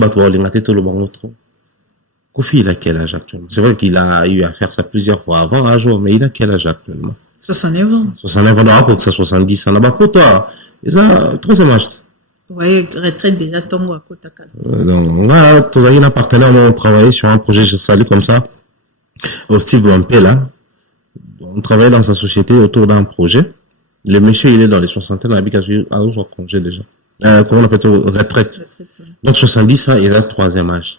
Kofi, il a quel âge actuellement? C'est vrai qu'il a eu à faire ça plusieurs fois avant, un jour, mais il a quel âge actuellement? 69 ans. 69 ans, on que ça 70 ans, là-bas, pour toi. Et ça, troisième âge. Oui, retraite déjà, Tongo à Kotakal. Donc, là, tous les partenaires ont travaillé sur un projet, je salue comme ça, au Steve Lampé, là. On travaille dans sa société autour d'un projet. Le monsieur, il est dans les 60 ans, il a eu congé déjà. Comment on appelle ça? Retraite. Donc, 70 ans, il a le troisième âge.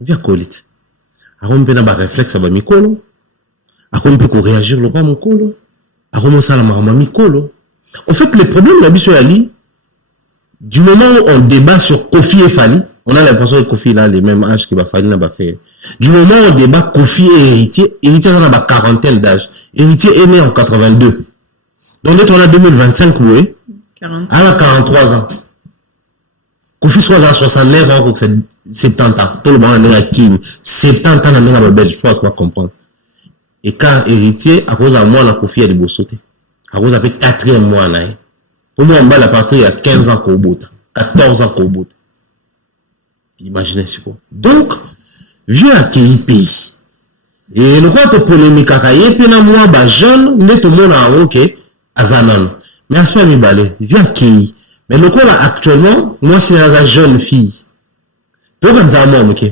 Via colite. Alors, on peut avoir un réflexe à Mikolo. Alors, on peut réagir le roi Mikolo. Alors, on peut aller Mikolo. En fait, le problème, la biche Ali, du moment où on débat sur Kofi et Fali, on a l'impression que Kofi a les mêmes âges que Fali n'a pas fait. Du moment où on débat Kofi et héritier a la quarantaine d'âge. Héritier est né en 82. Donc, on a 2025, oui. Elle a 43 ans. Kofi soit à 69 ans, donc c'est 70 ans. Tout le monde est à Kim. 70 ans, on est à Belge, faut comprendre. Et quand héritier, à cause de moi, la Kofi a des beaux sautés. À cause de 4e mois, là. Pour moi, on va la partir il y a 15 ans qu'au bout, 14 ans qu'au bout. Imaginez ce quoi. Donc, vieux à quel pays? Et nous quand on polémique à Kaye, puis là, moi, bah, jeune, n'est tout le monde à ok, à Zanan. Mais à ce moment, il vieux à quel? Mais le quoi là, actuellement, moi, c'est une jeune fille. Donc, on a un ok.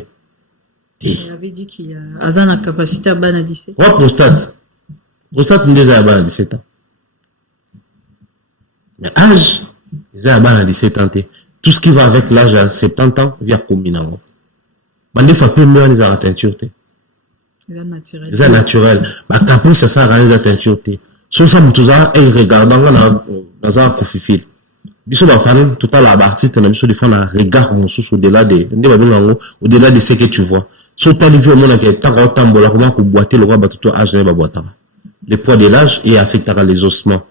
Il avait dit qu'il a la capacité à ban 17. Ouais, prostate. Prostate, nous disons à ban 17 ans. Mais âge, ils ont à ban 17 ans. Tout ce qui va avec l'âge à 70 ans, vient communant. Mais des fois, peu mieux, ils ont la teinture. C'est naturel. C'est naturel. Bah, caprice, ça sert à rien, ils ont la teinture. Sur ça, tout ça, ils regardent dans un coffee-fil. Biso ba fan tout à l'heure artiste na biso des fois na regard on sous au-delà de au-delà de ce que tu vois. So ta livre mon que ta tambola comment ko boiter le roi batuto âge na ba boitara. Le poids de l'âge et affectera les ossements.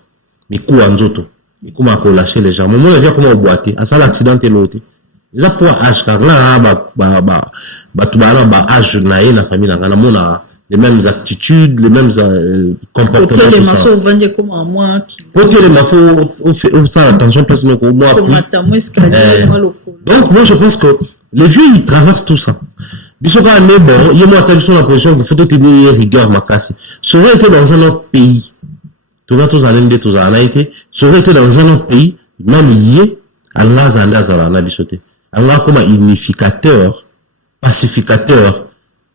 Mais coup en zoto. Et comment ko lâcher les jambes. Moi vient comment boiter. À ça l'accident est l'autre. Ils a poids âge car là tout ba âge na et la famille na mona les mêmes attitudes, les mêmes comportements. Côté les massos, on vendait comme à moi. Côté les massos, on fait attention parce que moi. Donc, moi, je pense que les vieux, ils traversent tout ça. Bissoka n'est bon, il y a moi, sur la position qu'il faut tenir rigueur, ma casse. Ça aurait été dans un autre pays. Tout le tous allés, tous en a été. Ça aurait été dans un autre pays, même lié, Allah Zanda Zalana Bissoté. Allah comme unificateur, pacificateur,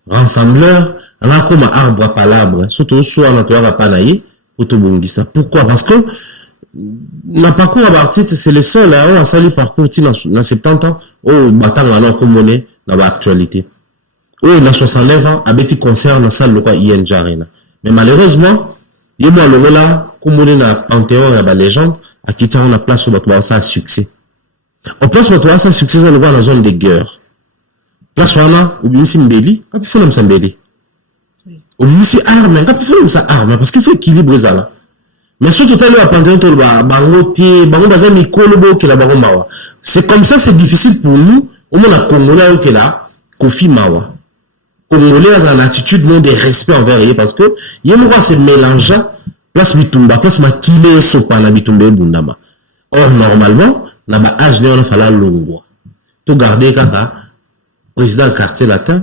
rassembleur, alors comme arbre à palabre, surtout soit on a pas naïe, autobungista. Pourquoi? Parce que le parcours d'artiste, c'est le seul là, on a sali parcours dans 70 ans, oh, battant là, comme on est dans l'actualité. Oh, dans 69 ans, à petit concert, dans la salle, le quoi, IN Jarena. Mais malheureusement, il y a moi, le là, comme on est dans le panthéon, il y a la légende, à qui on a place où on ça à succès. On place où on ça à succès, dans la zone de guerre. Place où on a, ou bien si mbeli, il faut nous mbeli. Ou bien si arme, il faut ça arme, parce qu'il faut équilibrer ça là. Mais surtout, tout à l'heure, c'est comme ça, c'est difficile pour nous, au moins, la Congolais, qui est là, Kofi Mawa. Congolais a une attitude non de respect envers eux, parce que, il y a moi, c'est mélangeant, place Bitumba, place Makile, Sopa, na Bitumba, Bundama. Or, normalement, n'a pas âge, on a fallu l'ongwa. Tout garder, kaka, président du quartier latin,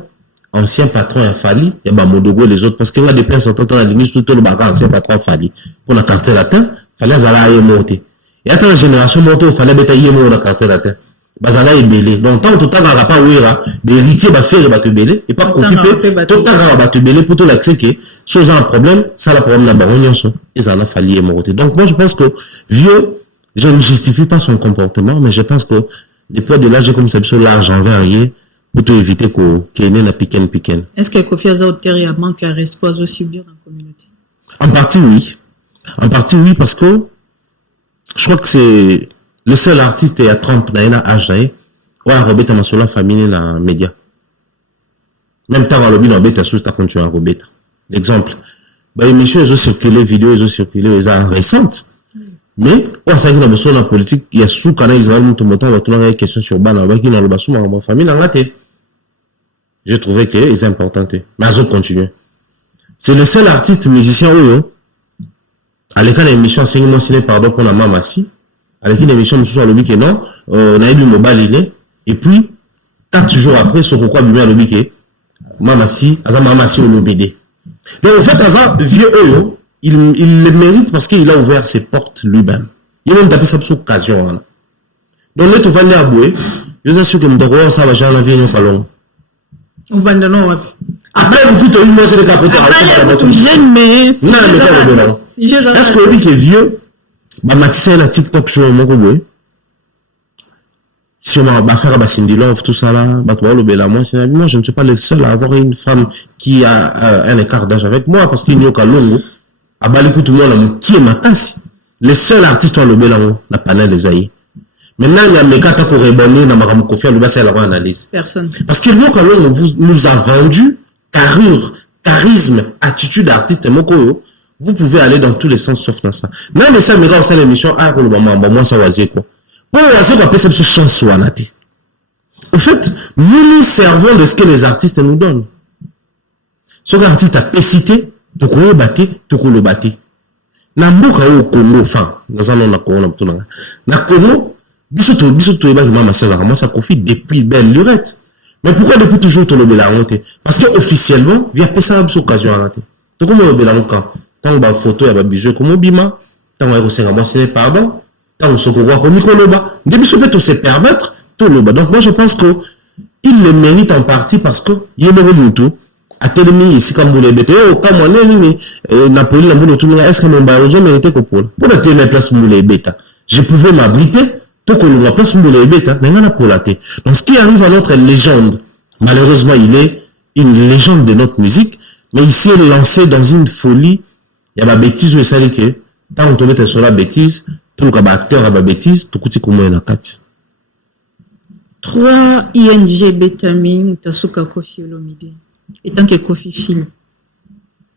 ancien patron a fallu, il y a Modogo les autres, parce qu'il y a des personnes qui ont la limite, tout le bagarre, ancien patron a fallu. Pour la quartier latin, il fallait aller monter. Et après la génération montée, il fallait mettre yémo dans la quartier latin. Bazala est belé. Donc, tant que tu n'as pas ouïra, des héritiers va faire te belé, et pas confiter, tout le temps va te belé pour tout l'accès que, si ils ont un problème, ça la problème là-bas, ils en ont fallu monter. Donc, moi, je pense que, vieux, je ne justifie pas son comportement, mais je pense que, les poids de l'âge comme ça, l'argent envers rien, pour te éviter qu'il y ait un piquen. Est-ce que Kofi Azaouteri a manqué à respect aussi bien dans la communauté? En partie, oui. En partie, oui, parce que je crois que c'est le seul artiste il y a 30 dans un âge, où a Robert Masola famille dans les médias. Même temps, le bilan Robert sous ta continué à Robert. L'exemple. Bah, émission, ils ont circulé, vidéo, ils ont circulé, ils ont récentes. Mais, on sait que dans la politique, il y a sous canal Israël, tout le temps, on va tourner une question sur Ban, on va dans le basou, ma famille, dans la tête. J'ai trouvé que c'est important. Mais ils ont continué. C'est le seul artiste musicien où, à l'école de l'émission, enseignement ciné, pardon, pour la Mamassi, à l'école de l'émission, nous sommes que non, on a eu le mobile, et puis, 4 jours après, ce pourquoi bien le biquet, Mamassi, au l'OBD. Donc, en fait, Azan, vieux eux, il le mérite parce qu'il a ouvert ses portes lui-même. Il a même tapé ça pour occasion. Donc, là, tu vas aller à Boué. Je suis sûr que nous ça va jamais venir pas long. On va non. Après, vous pouvez une mois, c'est le capote. Mais si est-ce que lui qui est vieux, bah, Matissa, il a TikTok sur mon Boué. Si on va faire un Cindy Love, tout ça là, bah, toi, le bel moi, moi, je ne suis pas le seul à avoir une femme qui a un écart d'âge avec moi parce qu'il n'y a qu'à l'ongo. À Balikou, tout le monde, qui est ma tasse. Les seuls artistes, le bel la panel des aïe. Maintenant, il y a mes gars qui ont répondu dans ma confiance, le bas, c'est la analyse. Personne. Parce qu'il n'y a qu'à l'ongo, nous a vendu carrure, charisme, attitude d'artiste, moko. Vous pouvez aller dans tous les sens sauf dans ça. Non, mais ça, mes gars, c'est l'émission, ah, pour le moment, moi, ça va quoi. Pour oiseau, on appelle ça chance ou anaté. Au fait, nous servons de ce que les artistes nous donnent. Ce qu'un artiste a pécité, tu peux le battre, tu peux le battre. na mboka au Congo enfin nazana na Congo na mtuna na Congo biso to eba ki mama sala moi ça Kofi depuis belle lurette. Mais pourquoi depuis toujours to lobela honte? Parce que officiellement via pesa abso occasion à te. To comme lobela honte tant ba photo ya ba bijou comme bima tant va ko moi c'est pardon tant soko kwa ko mikoloba ndebi so peut se permettre to loba. Donc moi je pense que il le mérite en partie parce que yemero mutu a tellement ici comme vous l'avez dit, comme on est Napoli, est-ce que mon barozo méritait que pour la télé place moulé bêta, je pouvais m'abriter, tout que la place moulé bêta, mais on a pour la télé. Donc ce qui arrive à notre légende, malheureusement il est une légende de notre musique, mais ici il est lancé dans une folie, il y a ma bêtise ou ça dit que, tant on te met sur la bêtise, tout le acteur a ma bêtise, tout coup comme on a 4. 3 ING Bétamine, Tasuka Kofi Olomide. Et tant que Kofi Fil.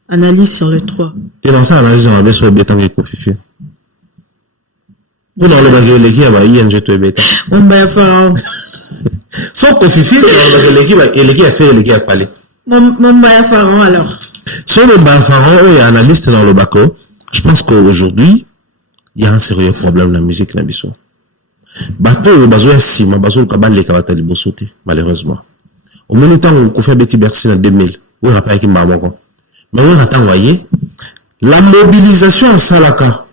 Analyse sur le 3. Tu es dans ça, analyse sur le bétan que Kofi Fil. Pour dans le bagage l'équipe, il y a un jet de bétan. On va faire. Sans Kofi Fil, l'équipe a fait l'équipe a fallu. Mon Bayafaron alors. Sur le Bayafaron, il y a un analyste dans le baco. Je pense qu'aujourd'hui, il y a un sérieux problème dans la musique, Nabiso. Bateau, bazo ya sima, bazo le kabal les kabatali bosoté, malheureusement. Au même temps, on fait Betty Bercy en 2000. Oui, on a pas écrit maman. Mais on a envoyé la mobilisation en Salaka,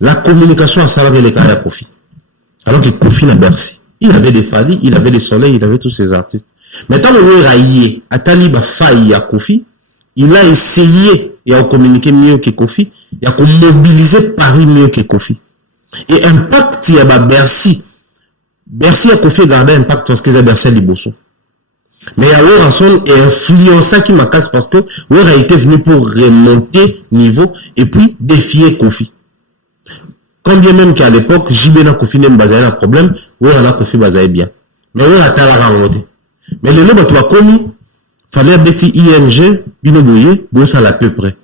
la communication en Salaka les carrières Kofi. Alors que Kofi n'a Bercy. Il avait des Fali, il avait des Soleil, il avait tous ces artistes. Maintenant, on a raillé, à Taliba failli à Kofi. Il a essayé, et a communiqué mieux que Kofi. Il a mobilisé Paris mieux que Kofi. Et impact, il y a Bercy. Bercy a Kofi gardé impact parce qu'ils a Bercy à Liboso. Mais il y a Oranson et influencé qui m'a cassé parce que Oranson a été venu pour remonter niveau et puis défier Kofi. Quand bien même qu'à l'époque, Jibena Kofi n'a pas un problème, Oranson a Kofi basaï bien. Mais Oranson a talent à remonter. Mais le lot, tu as commis, fallait petit ING, une bouillée, ça à peu près.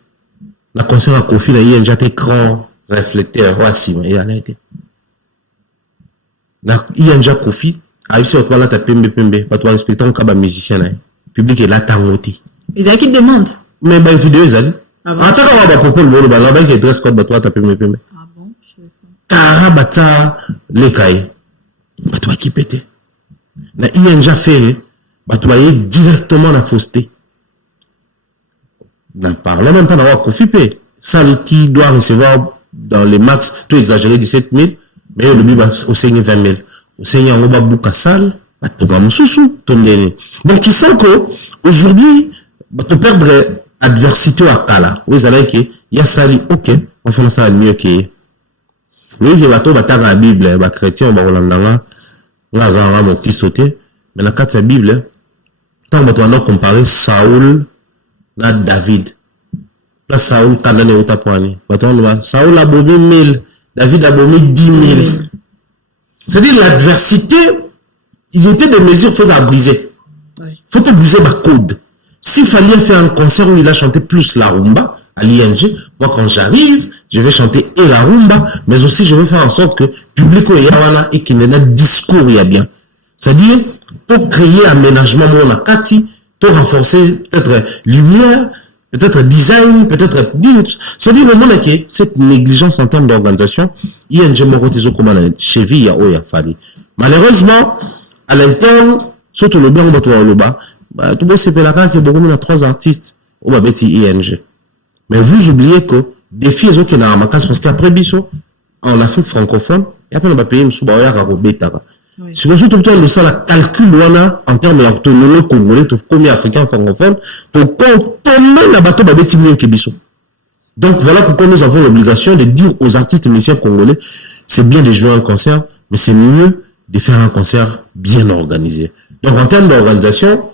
La concert à Kofi, la ING a écran, réflecteur, voici, il y en a été. La ING Kofi, a eu ce qu'on a tapé pembe, pas toi respectant comme musicien là. Public est là tangoté. Ils ont qui demande. Mais bah vidéo ils allaient. Attends on va proposer le là bas qui dress code bah toi tapé pembe. Ah bon, je sais pas. Karabata les cailles. Bah toi qui pété. La ING fait bah toi y directement la fausseté. N'en parlons même pas d'avoir confipé. Ça qui doit recevoir dans les max tout exagéré 17 000 mais le but au seigneur 20 000. Au Seigneur, on va beaucoup sale, donc, il sent que, aujourd'hui, tu perdre adversité à Kala. Vous allez que, il y a ça, ok, on fait ça mieux que. Oui, il va tout battre la Bible, les chrétiens, on va relancer, on va en avoir Christ, mais la carte de la Bible, tant que tu vas comparer Saoul, à David. Là, Saoul, t'as donné au tapoani. Saoul a bombé 1000, David a bombé 10 000. C'est-à-dire l'adversité, il était des mesures faisables à briser. Il faut pas briser ma code. S'il fallait faire un concert où il a chanté plus la rumba à l'ING, moi quand j'arrive, je vais chanter et la rumba, mais aussi je vais faire en sorte que public et qu'il y ait un discours il y a bien. C'est-à-dire, pour créer aménagement, on a Kati, pour renforcer peut-être lumière, peut-être design, peut-être c'est-à-dire au monde que cette négligence en termes d'organisation, ING Morotizo comme cheville à Oya Fali. Malheureusement, à l'interne, surtout le bien on va trouver le bas, tout le monde là que beaucoup de 3 artistes on va mettre ING. Mais vous oubliez que défi est qui n'a ma casse parce qu'après biso en Afrique francophone, et après on va payer une soubaoya à Robetara. Si vous tout le temps de ça, la calcul en termes d'autonomie congolais, tout comme africain francophone, tout comme la bateau babeti mieux que biso. Donc voilà pourquoi nous avons l'obligation de dire aux artistes et musiciens congolais, c'est bien de jouer un concert, mais c'est mieux de faire un concert bien organisé. Donc en termes d'organisation,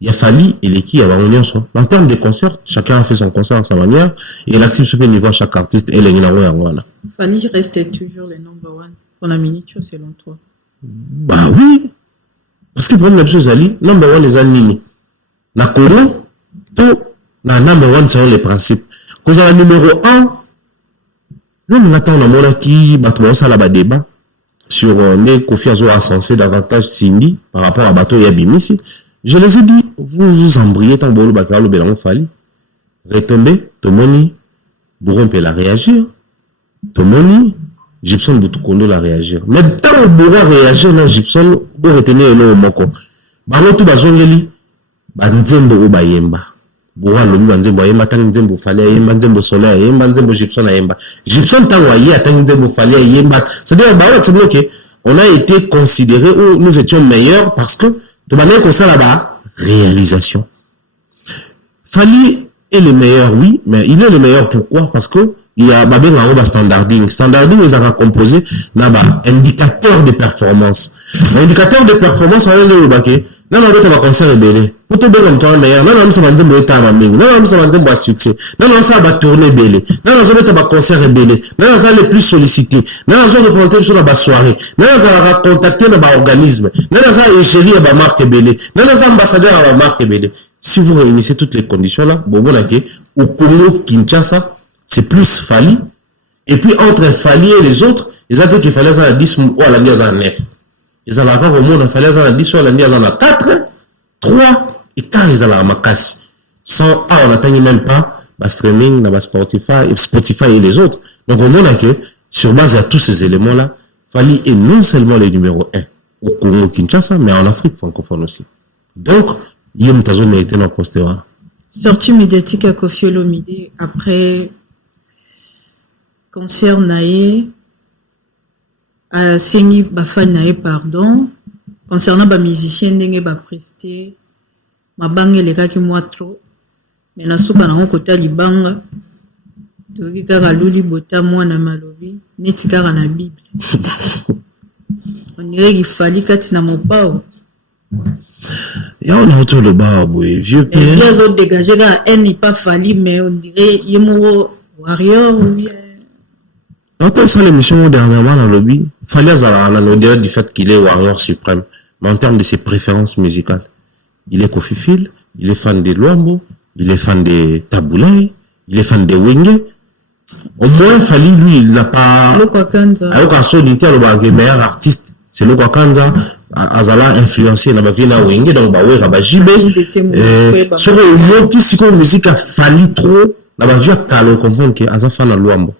il a fallu et l'équipe a réuni son. En termes de concert, chacun a fait son concert à sa manière et l'actif sur le niveau à chaque artiste et les Ninawa Angola. Fali restait toujours le number one pour la minute selon toi. Bah oui. Parce que pour la chose ali, number one les alignes. Na Congo, tout na number one c'est les principes. Quand on a numéro 1, nous on attend la mona qui battre ça là-bas débat sur les Kofi Azo a censé davantage Cindy par rapport à bateau Yabimisi. Je les ai dit, vous vous embriez tant bolo bakalo belango fali. Retomber, tomoni, bourron peut la réagir. Tomoni, Gibson Butukondo la réagir. Mais tant que Boura réagir, non, Gibson, pour retenir le moko. Bango tout bazongeli, banzembo ou bayemba. Boura lomi banzembo ayemba, tant nzembo fallait ayemba, nzembo soleil ayemba, nzembo Gibson ayemba. Gibson tant waye, tant nzembo fallait ayemba. C'est-à-dire, bah ouais, c'est bien que on a été considéré où nous étions meilleurs parce que, de manière comme ça là-bas, réalisation. Fali est le meilleur, oui, mais il est le meilleur pourquoi? Parce que il y a un standarding. Standarding, ils ont composé un indicateur de performance. L'indicateur de performance, on va le baquer. Non, non, on va concert belé. Pour te donner un meilleur. Non, non, ça va dire que tu as un non, non, ça va dire que succès. Non, non, ça va tourner belé. Non, non, ça va être concert belé. Non, non, ça va le plus sollicité. Non, non, ça va représenter sur la soirée. Non, non, ça va contacter le organisme. Non, non, ça va gérer la marque belé. Non, non, ça va ambassadeur à la marque belé. Si vous réunissez toutes les conditions là, bon, bon, ok, au Congo, Kinshasa, c'est plus Fali. Et puis, entre Fali et les autres, ils ont dit qu'il fallait à 10 ou à la 9. Ils ont encore au monde, il fallait à 10 ou à la 4, 3, et quand ils ont la Makassi. Sans, on n'atteignait même pas, le streaming, Spotify et les autres. Donc, au monde, que, sur base de tous ces éléments-là, Fali est non seulement le numéro 1 au Congo, Kinshasa, mais en Afrique francophone aussi. Donc, il y a une mérité dans le poste. Sortie médiatique à Koffi Olomide après concert naé à Sengi Bafa naé pardon concernant ba musicien ndenge ba presté mabange les gars qui moi trop mais na suka na côté libanga to kaka luli bota mwana malobi neti kaka na bible on dirait qu'il fallait kati na mopao. Et on a autour le bas, vieux père. Les autres dégagés, elle n'est pas fallu, mais on dirait, il y a un warrior ou bien. Quand ça l'émission dernièrement dans le lobby, fallait avoir l'odeur du fait qu'il est warrior suprême. Mais en termes de ses préférences musicales, il est Koffi Phil, il est fan de Luambo, il est fan de Taboulay, il est fan de Wenge. Au moins, Fali, lui, il n'a pas. Le Kwakanza. Alors, quand le meilleur artiste, c'est le Kwakanza. Azala influencé na bavina wenge donc ba wera ba jibe sur le mot qui si comme musique a fallu trop na bavia kalo comprendre que azafa na Luambo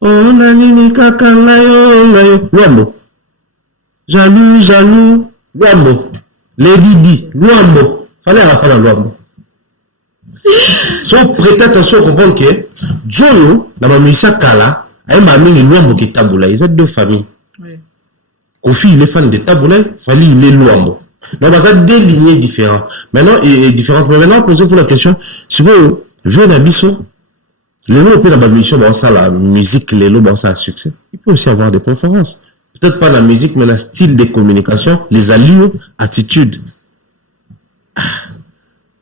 oh na nini kaka ngayo Luambo jaloux Luambo Lady Di Luambo fallait azafa na Luambo so peut-être so comprendre que Jono na ba musicien kala ay ma mingi Luambo ki Taboulay ils ont deux familles. Koffi, il est fan de Taboulay, Fali, il est Luambo. Donc, ça a deux lignées différentes. Maintenant, posez-vous la question, si vous voyez un abisso, les lots, dans la mission, la musique, les lots, ça a succès. Il peut aussi avoir des conférences. Peut-être pas la musique, mais le style de communication, les allures, attitudes.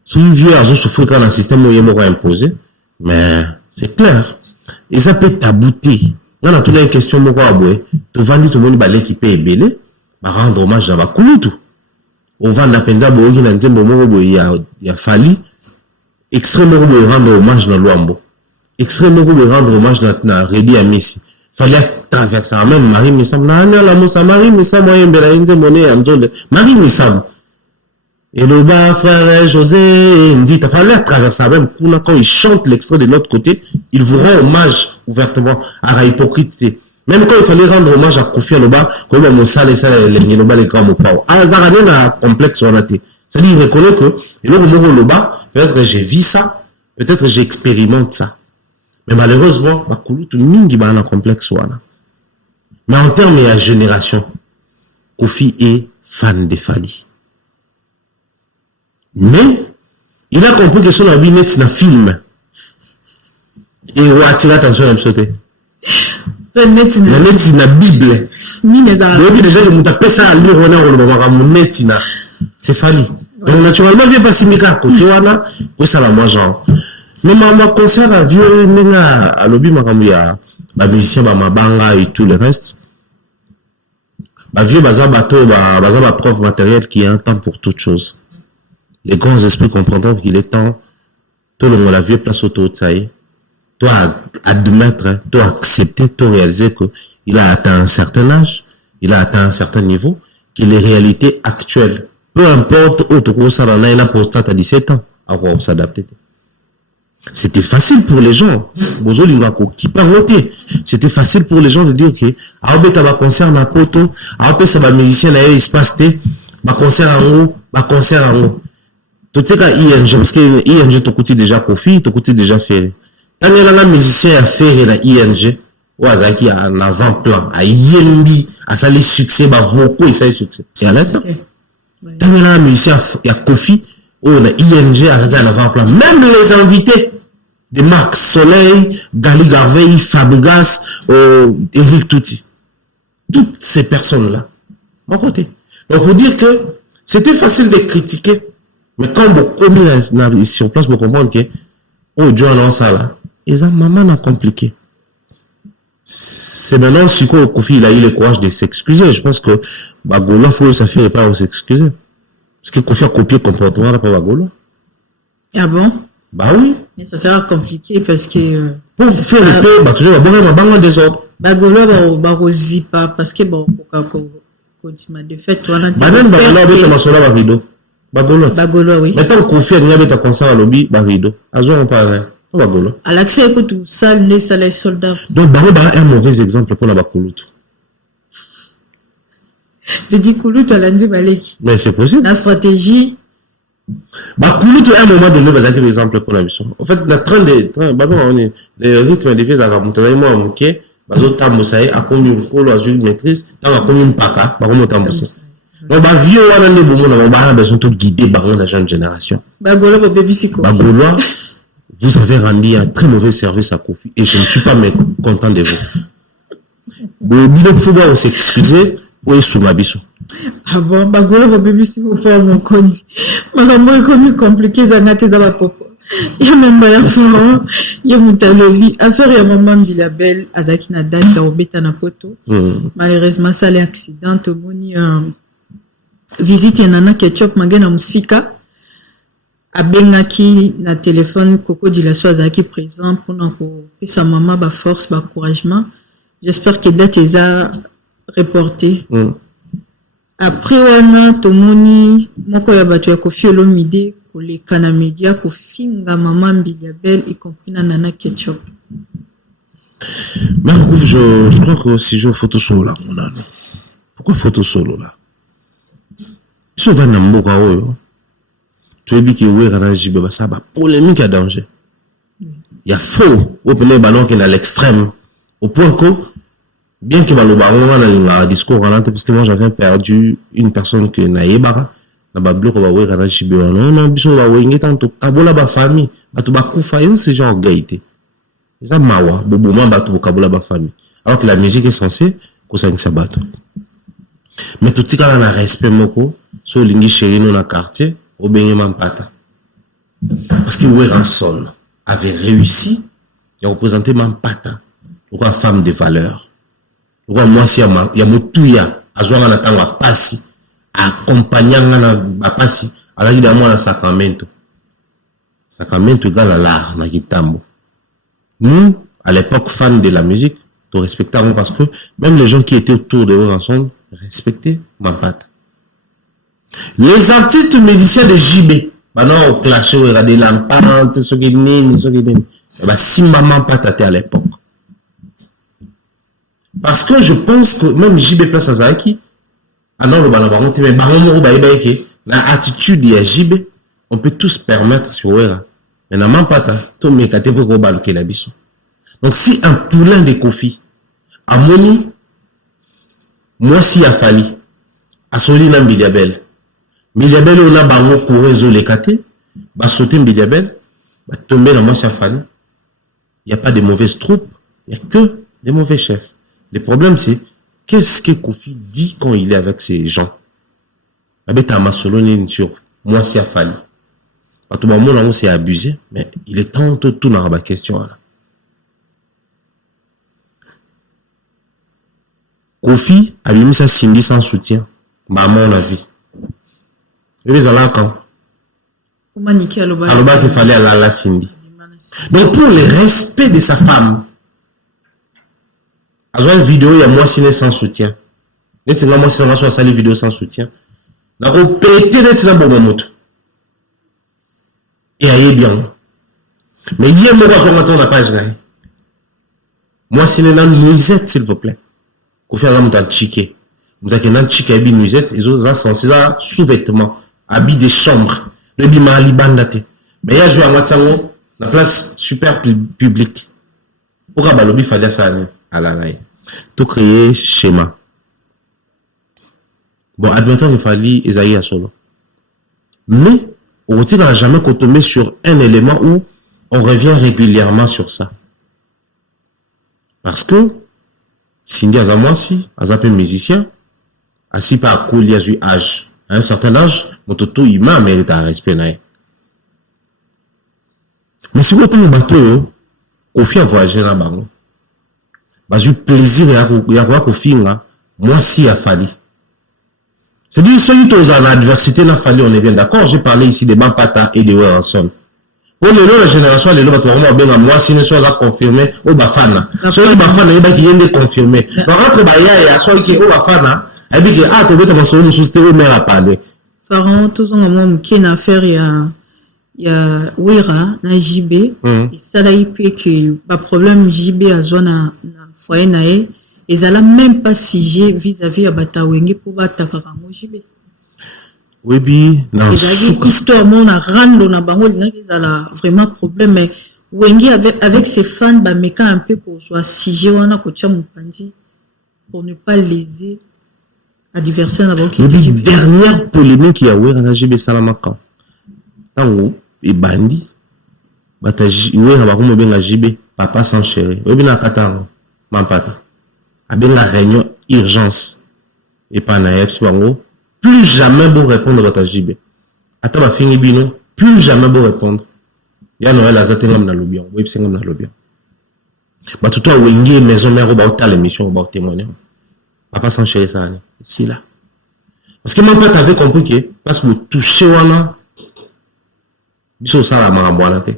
Si vous vieux, vous souffrez quand un système où il y a imposé, mais c'est clair. Et ça peut tabouter. On a toutes les questions, tu vas tout le monde l'équipe est belé, rendre hommage à Bakulutu. On va la penza bogi na nzembo moko il y a Fali extrêmement rendre hommage na Luambo. Extrêmement rendre hommage na Redi Amisi. Fallait traverser même Marie Missam na la musa Marie Missam moyen bela nzembo ne anzole Marie Missam. Et le bas frère José dit il fallait traverser même quand il chante l'extrait de l'autre côté, il vous rend hommage ouvertement à la hypocrite. Même quand il fallait rendre hommage à Koffi Aloba, comme on sale les grands mots. Ah, Zaradine a complexe on a été. C'est-à-dire, il reconnaît que, et là, le Loba, peut-être j'ai vu ça, peut-être j'expérimente ça. Mais malheureusement, tout le monde a un complexe. Mais en termes de la génération, Koffi est fan de Fali. Mais, il a compris que son habit net, c'est un film. Et il a attiré attention à l'absoluté. C'est net, c'est la Bible. Ni les arabes. Donc, déjà, je me tapais ça à lire, on a net, c'est Fali. Donc, naturellement, il n'y a pas si mika côté, voilà, oui, ça va, moi, genre. Mais ma concert à vieux, mais à l'objet, il y a la musicien, ma banga et tout le reste. Ma vieux, baza bateau, baza prof matériel qui a un temps pour toute chose. Les grands esprits comprendront qu'il est temps, tout le monde la vieux place autour de ça, toi admettre, toi accepter, toi réaliser qu'il a atteint un certain âge, il a atteint un certain niveau, qu'il est réalité actuelle. Peu importe, autre chose, ça en a, il a posté à 17 ans, avant s'adapter. C'était facile pour les gens. C'était facile pour les gens de dire que Aobeta va concert na poto, Aobeta ça va musicien na il se passe ba concert en haut. Tout est à ING parce que ING to coûte déjà Kofi, to coûte déjà fait. Tant il y a un musicien à faire na ING, Wazaki en avant-plan, à Yembi, à ça les succès, bah vocaux et ça les succès. Et à l'instant, tant il y a un musicien à Kofi, on a ING à en avant-plan. Même les invités de Marc Soleil, Gali Garvey, Fabregas, Eric Touti. Toutes ces personnes-là. Mon côté. Donc, faut dire que c'était facile de critiquer. Mais quand vous commis sur place, vous comprenez que, oh, Dieu annonce ça là. Et ça, maman a compliqué. C'est maintenant, si quoi, Kofi, il a eu le courage de s'excuser. Je pense que, Bagolo, faut ça fait pas s'excuser. Parce que Kofi a copié le comportement là pour Bagolo. Ah bon? Bah oui. Mais ça sera compliqué parce que... Pour faire le paix, bah toujours, bah bon, des autres. Bagolo, bah pas parce que bon, quand tu m'as défait, toi, là, Bagolo, bah vidéo. Bagolo, oui. Maintenant, Kofi a gagné ta concert à lobby, bah vidéo. Azo, on parle, Bagolo. À l'accès, écoute, ça, les soldats. Donc, Bagolo, un mauvais exemple pour la Bakoulout. Je dis Koulout, à l'Andi Baleki. Mais c'est possible. La stratégie. Bah, Koulout, à un moment donné, bah, c'est un exemple pour la mission. En fait, la train de, bah, bon, on est, les rythmes de vie, à la montagne, moi, ok, bah, d'autres tamboussaï, à combien de colo, à une maîtrise, tant à combien de paka, bah, comment tamboussaï. Donc, bah, vieux, on a les moments, on a besoin de guider, bah, la jeune génération. Bagolo, bah, baby, c'est quoi? Bagolo, vous avez rendu un très mauvais service à Kofi, et je ne suis pas content de vous. Bon, il faut pas s'excuser, pour sous ma biso. Ah bon, Bagolo, bah, baby, c'est pas mon condi. Magambo est comme compliqué, zanate za ba popo. Ya memba ya faro, ya mutalobi, affaire ya maman Bilabel, azaki na date ya obeta na poto. Malheureusement, ça les accident, moni visite ya nana ketchup magena musika. Abengaki na téléphone Coco Dilasso azaki présent pour na ko pesa maman ba force, ba encouragement. J'espère que date eza reporté. Après wana tomoni moko ya bato ya Kofi Olomide koleka na media kofinga maman Bilabel y compris na nana ketchup. Mais je crois que si je photo solo là, mon ami. Pourquoi photo solo là? Si on va dans mboka oyo, tu es dit que ouais kana jibe ba ça ba polémique à danger. Il y a faux au premier ballon qui est à l'extrême au point que bien que le discours parce que moi j'avais perdu une personne que naïbara na ba bloc ba wera na chibe non biso ba wenge tanto kabola ba famille batu ba kufa c'est genre gaité ça mawa boboma batu kabola ba famille alors que la musique est censée kosanisa bato mais tout tika na respect moko so lingi chéri no na quartier au benye mampata parce que Weranson avait réussi à représenter Mampata ou une femme de valeur. Moi, si il y a Moutouya, à Zouanga Natanga Passi, accompagnant na Passi, à la guide à Sacramento. Sacramento égale à l'art, na Gitambo. Nous, à l'époque, fans de la musique, nous respectons parce que même les gens qui étaient autour de Weranson respectaient Mampata. Les artistes musiciens de JB, maintenant, au clash, on a des lampantes, ceux qui disent, si maman Mampata à l'époque. Parce que je pense que même JB Place Azaki, alors le balabaron, mais baron la attitude de JB, on peut tous permettre sur Wera. Mais na Mampata, tout me kate pour go baluke la biso. Donc si un poulain de Kofi, à Moni, moi si a fallu, à Solina Bilabel, Bilabel on a bango courezo les kate, ba sauter Bilabel, ba tomber dans moi si a fallu. Il n'y a pas de mauvaises troupes, il n'y a que des mauvais chefs. Le problème, c'est qu'est-ce que Kofi dit quand il est avec ces gens? Moi, c'est à fallu. Tout le monde c'est abusé, mais il est temps de tout dans la question. Kofi a mis sa Cindy sans soutien. À mon avis. Et les allants quand? Alors, qu'il fallait aller à la Cindy. Donc, pour le respect de sa femme, à une vidéo, il y a moi ciné sans soutien. Moi ciné sur la vidéo sans soutien. Donc, on pété d'être dans bon moment. Et aïe bien. Mais hier, moi, je vais la page là. Moi, si les nuisette, s'il vous plaît. Qu'on fait un mouton chiqué. Mouton qui est chiqué, habit nuisette, ils ont censé sous-vêtements, habits des chambres, le bima libandate. Mais il y a joué à Matango, la place super publique. Pourquoi Balobi fallait ça à la laïe? Tout créer schéma. Bon, admettons qu'il fallait Esaïe à solo. Mais, on n'a jamais tombé sur un élément où on revient régulièrement sur ça. Parce que, Cindy Azamwasi, Azapé musicien, assis par Kouli à âge. À un certain âge, mon toto ima, mais il est à respect. Mais si vous avez un bateau, qu'on fait voyager là-bas, bah, j'ai eu plaisir à voir qu'on fait là, moi si a fallu. C'est-à-dire, si vous avez une adversité, il a fallu, on est bien d'accord. J'ai parlé ici des Bampata et des Weranson. Pour la génération, les gens vraiment bien à moi, si ne soit confirmé, au Bafana. Soit Bafana, il y a des confirmés. Par contre, il y a soit qui est au Bafana, et puis, ah, tu veux te mentionner, nous soucier au maire à parler. Pharaon, tout le monde qui a une affaire, il y a Wera, na JB, et ça là, il peut que, le problème JB à zone, foyer nae, et ça là même pas si vis-à-vis à Batawenge pour battre JB. Oui, bien, non. Histoire, mon a rando na bango, il a vraiment problème, mais Wengi avec ses fans, bah, mais quand un peu qu'on soit si on a coaché mon pandi, pour ne pas léser adversaire d'abord qui était. Dernière polémique qu'il y a eu à la JB Salamaka. Tango, et bandi, bataji, oui, à Baroumo bien la JB, papa sans chéri. Oui, bien à Katang, Mampata. A bien la réunion urgence. Et pas naïf, bango. Plus jamais beau répondre à ta JB. Attends, ma fille bino, plus jamais beau répondre. Ya Noël a zaté ngam na lobion, oui, c'est ngam na lobion. Bah, tout toi, Wengi, maison mère, ou ta l'émission, ou témoigner. Papa sans chéri ça, ici, là. Parce que même pas t'avais compris que, parce que vous touchez, wana, biso ça, la marabouana, te.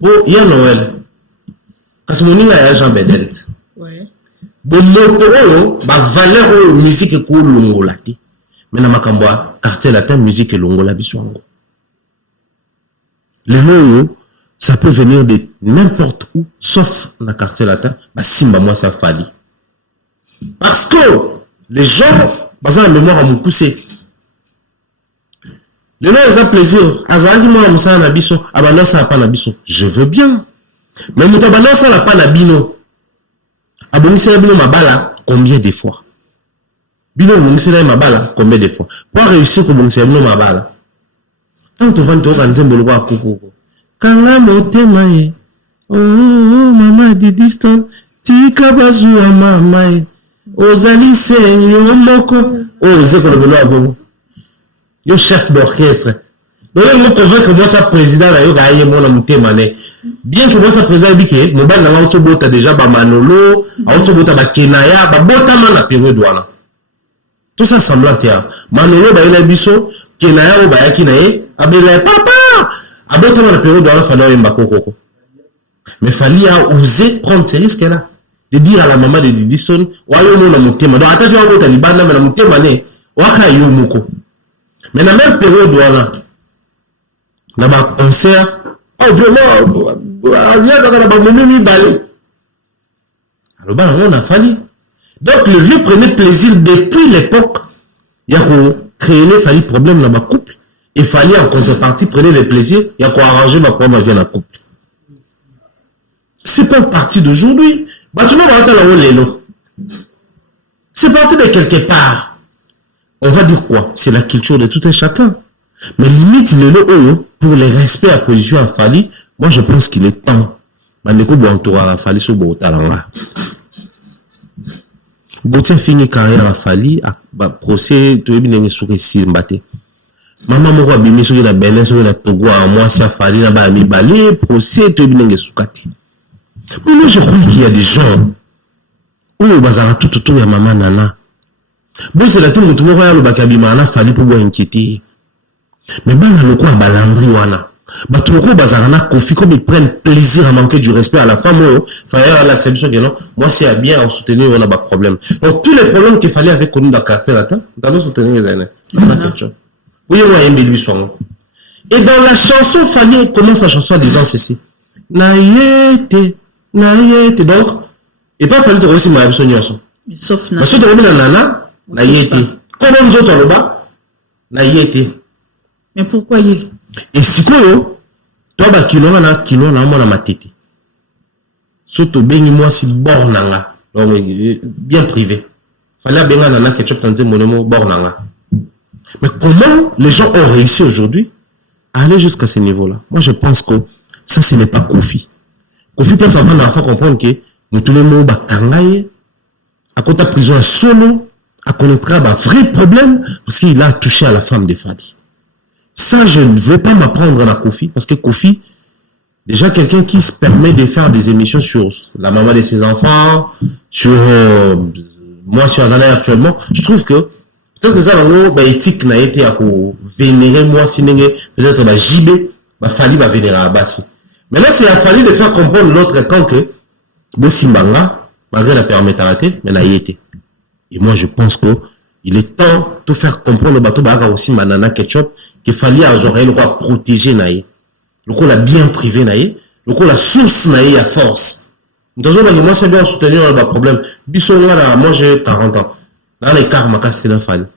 Bon, ya Noël. Parce que mon ina ya Jean Bedelt. Ouais. Bon, moto, bah, valeur, musique, ko longola, te. Mais na makambwa, quartier latin, musique, longola, biswango. Les mots, ça peut venir de n'importe où, sauf dans le quartier latin, bah, simba, moi, ça fallit. Parce que, les gens, basant la mémoire à mon poussé. Les gens, ils ont plaisir. Azaraki, moi, ça n'a biso. Abandon, ça n'a pas nabiso. Je veux bien. Mais mon abandon, ça n'a pas nabino. Abandon, ça n'a pas mabala. Combien de fois? Bino, mon ça n'a mabala. Combien de fois? Pour réussir, que mon ça n'a mabala. Tant que tu vas te rendre un bolwa à coucou. Quand la montée maille. Oh, maman, didiston. Tika bazu à maman. Ozali yo moko. Oh, c'est quoi le bonheur bon? Yo chef d'orchestre. Donc, je me convainc que moi, ça président, là, yo gagne mon amour mané. Bien que moi, ça président, dit que, mon ban, n'a autobota déjà, ba Manolo, autobota ba Kenaya, ba bota man la période douana. Tout ça semblant, tiens. Manolo, ba ila biso, Kenaya, ou ba yakinaye, abela, papa! Abota man la période douana, fallait un bakoko. Mais fallait oser prendre ces risques-là. De dire à la maman de Didison, wayo mon amutema. Donc, attends, tu vas voir Talibana, mais l'amutema, ne, waka yo moko. Mais dans la même période, voilà, dans un concert, oh, vraiment, alors, on a fallu. Donc, le vieux prenait plaisir depuis l'époque. Il y a qu'on créer les problèmes dans ma couple. Il fallait en contrepartie prendre le plaisir. Il y a qu'on arranger ma problème dans la couple. C'est pas parti d'aujourd'hui. C'est parti de quelque part. On va dire quoi? C'est la culture de tout un chacun. Mais limite, pour le respect à position à Fali, moi je pense qu'il est temps. Bandeko Bouantoura à Fali sur Boutalanga. Boutin fini carrière à Fali, à procès, tu es bien sûr que si m'batte. Maman m'a bimé sur la Bénin, sur la Togo, à moi, si à Fali, là-bas, à mi balé, procès, tu es bien sûr que mais moi, je crois qu'il y a des gens où on va tout autour de maman nana. Bon, c'est la tout le monde va le bakabima na fali pour boire inquiéter. Mais ben le quoi balandri wana. Ba tout le monde bazarana kofi comme ils prennent plaisir à manquer du respect à la femme. Fallait l'acception que non. Moi c'est à bien en soutenir on a pas problème. Donc tous les problèmes qu'il fallait avec connu dans quartier latin, on doit soutenir les années. Oui moi yembe lui son. Et dans la chanson, Fali commence la chanson en disant ceci. Naïete. Donc, et pas Fali te aussi ma besoin. Mais sauf Parce que tu as mis la nana, naïete. Comment nous autres, là-bas, naïete. Mais pourquoi y? Et si quoi, toi, bah, kilo, na ma tête. Surtout, béni, moi, si bornanga. Donc, bien privé. Fallait bien nana ketchup tanzé mon mot bornanga. Mais comment les gens ont réussi aujourd'hui à aller jusqu'à ce niveau-là? Moi, je pense que ça, ce n'est pas Kofi. Kofi pense avant d'enfant comprendre que nous tous les mots, bah, kangaye, à côté de prison, solo, à connaître un vrai problème, parce qu'il a touché à la femme de Fadi. Ça, je ne veux pas m'apprendre à la Kofi, parce que Kofi, déjà quelqu'un qui se permet de faire des émissions sur la maman de ses enfants, sur moi sur un année actuellement, je trouve que peut-être que ça, bah, éthique n'a été à vénérer moi, si peut-être bah, JB, bah, Fali va vénérer à Bassi. Mais là, c'est à Fali de faire comprendre l'autre camp que le Simbanga, malgré la permettarité, mais n'a été. Et moi, je pense que il est temps de faire comprendre le bateau baga aussi manana ketchup qu'il fallait à Zoré le quoi protéger naïe. Le coup la bien privé naïe, le coup la source naïe à force. Donc moi c'est bien soutenir le problème. Biso là moi j'ai 40 ans. Dans les karma c'était la falle.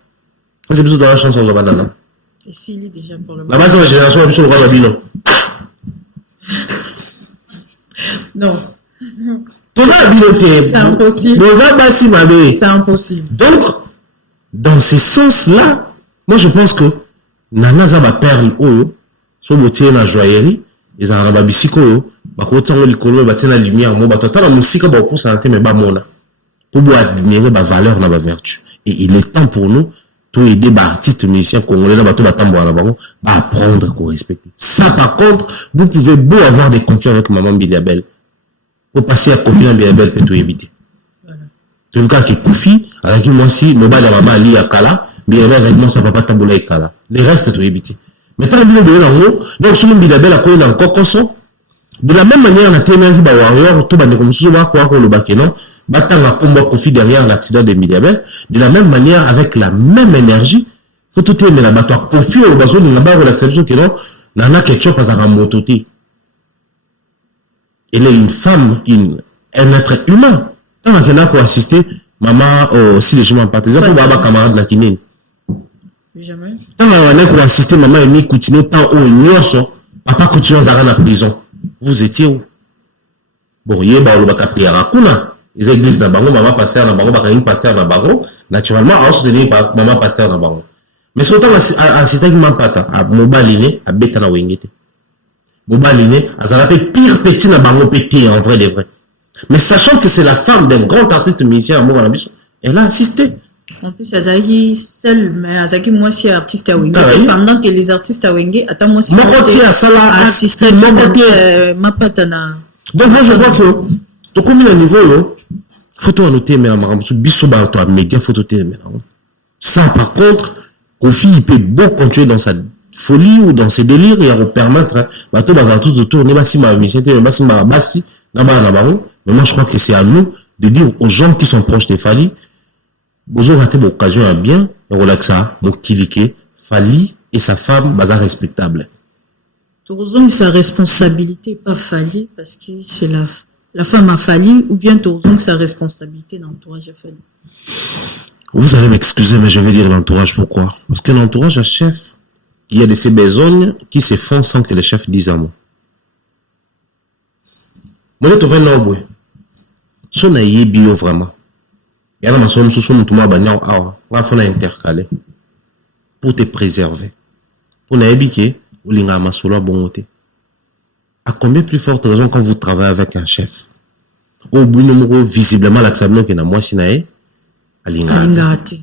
C'est plutôt dans la chanson de banana. Et s'il est déjà pour le moment. La base de la génération biso le roi babino. Non. C'est impossible. C'est impossible. Donc, dans ce sens-là, moi je pense que Nana Zaba perle oyo, so botier la joaillerie, ils en ont ba bisiko, ba kota ngoli kolo ba tina lumière, mo ba tota la musique ba ko santé mais ba mona. Pour boire admirer ba valeur na ba vertu. Et il est temps pour nous tout aider ba artistes musiciens congolais na ba to ba tambour na bango, ba apprendre à respecter. Ça par contre, vous pouvez beau avoir des conflits avec maman Biliabel. Pour passer à Kofi na Biliabel peut tout éviter. En tout cas, que Kofi, avec moi si, le bas de maman Ali à Kala, bien avec moi, ça va pas tamboula et Kala. Les restes, tout éviter. Mais tant que vous avez en haut, donc, si vous avez la quoi, il a encore consent. De la même manière, on a tellement vu, warrior, tout, comme si on va quoi, le bac, non, battant la combat Kofi derrière l'accident de Biliabel. De la même manière, avec la même énergie, faut tout aimer la bateau. Kofi, au bateau, de la barre, l'acception, que non, nana ketchup, à sa mototé. Elle est une femme, un être humain. Tant qu'il y en a pour assister, maman, si les gens partent, c'est pour avoir camarade la kinine. Jamais. Tant qu'il y en a pour assister, maman, elle n'est continue tant au nyonso, papa continue à la prison. Vous étiez où? Bon, il y a le bac à prière à Kuna. Les églises dans Bango, maman pasteur dans Bango, bakaïn pasteur dans Bango. Naturellement, on se tenait par maman pasteur dans Bango. Mais surtout, assister qui m'a pas, à Mobaline, à Betana Wengete. Mobaline, à Zalapé, pire petit dans Bango, petit, en vrai, des vrais. Mais sachant que c'est la femme d'un grand artiste musicien à Mouranabiso, elle a assisté. En plus, Azaki seul, mais Azaki moi si artiste à Wenge. Pendant que les artistes à Wenge, attends moi si assisté ma patana. Donc moi je vois que tout comme il a niveau photo annoté mais la maramsu biso ba to média photo té mais ça par contre Kofi il peut beau continuer dans sa folie ou dans ses délires et à permettre bato ba tout autour ne ba si ma mission té ba si ma basi na ba na ba. Mais moi, je crois que c'est à nous de dire aux gens qui sont proches de Fali, vous avez raté l'occasion à bien, et relaxa, donc Kilike, Fali et sa femme, bazar respectable. Torzong, sa responsabilité, pas Fali, parce que c'est la femme à Fali, ou bien Torzong, sa responsabilité d'entourage à Fali. Vous allez m'excuser, mais je vais dire l'entourage, pourquoi? Parce que l'entourage à chef, il y a de ces besognes qui se font sans que le chef dise un mot. Moi, je vais n'oublier. Si on a eu bio vraiment, il y a une maçon qui sont tout le monde on va intercaler pour te préserver. Pour ne pas que vous l'ingé masolo bon côté. À combien plus forte raison quand vous travaillez avec un chef? Au bout de visiblement l'acceptation que na moi sinae alingate.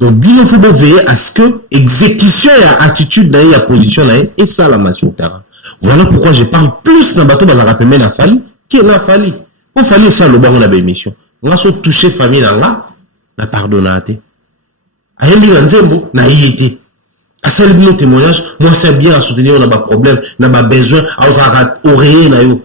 Donc bien il faut veiller à ce que exécution et attitude na ya position na et ça la massion terrain. Voilà pourquoi je parle plus dans bateau bazara pemé na Fali qui na Fali. On fallait ça le baron la émission. On a surtout touché famille dans là, la pardonnate. A yeli nzembo na yité. À celle de nos témoignages, moi c'est bien à soutenir on a pas problème, n'a pas besoin à osara oreiller na yo.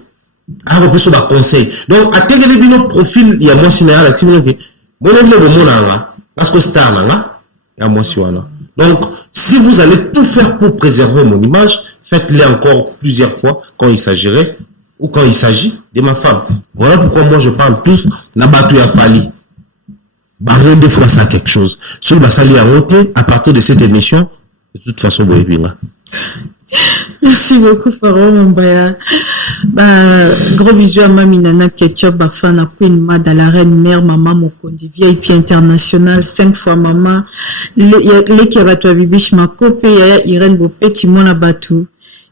A repris sur ba conseil. Donc à tel bino profil il y a moi cinéa la timino que moi le moment là parce que star là, il y a moi si wana. Donc, si vous allez tout faire pour préserver mon image, faites-le encore plusieurs fois quand il s'agirait ou quand il s'agit de ma femme. Voilà pourquoi moi je parle plus Nabatou ya Fali. Baron des fois ça quelque chose. Sur le basali à roté, à partir de cette émission, de toute façon, vous voyez bien. Merci beaucoup, Pharaon Mombaya. Gros bisous à Mami Nana Ketchup, Bafana, Queen Mada, la reine mère, maman Mokondi, VIP international, 5 fois maman, les qui abattu à Bibiche Makope, Yaya Irène Bopé, Timona Batou,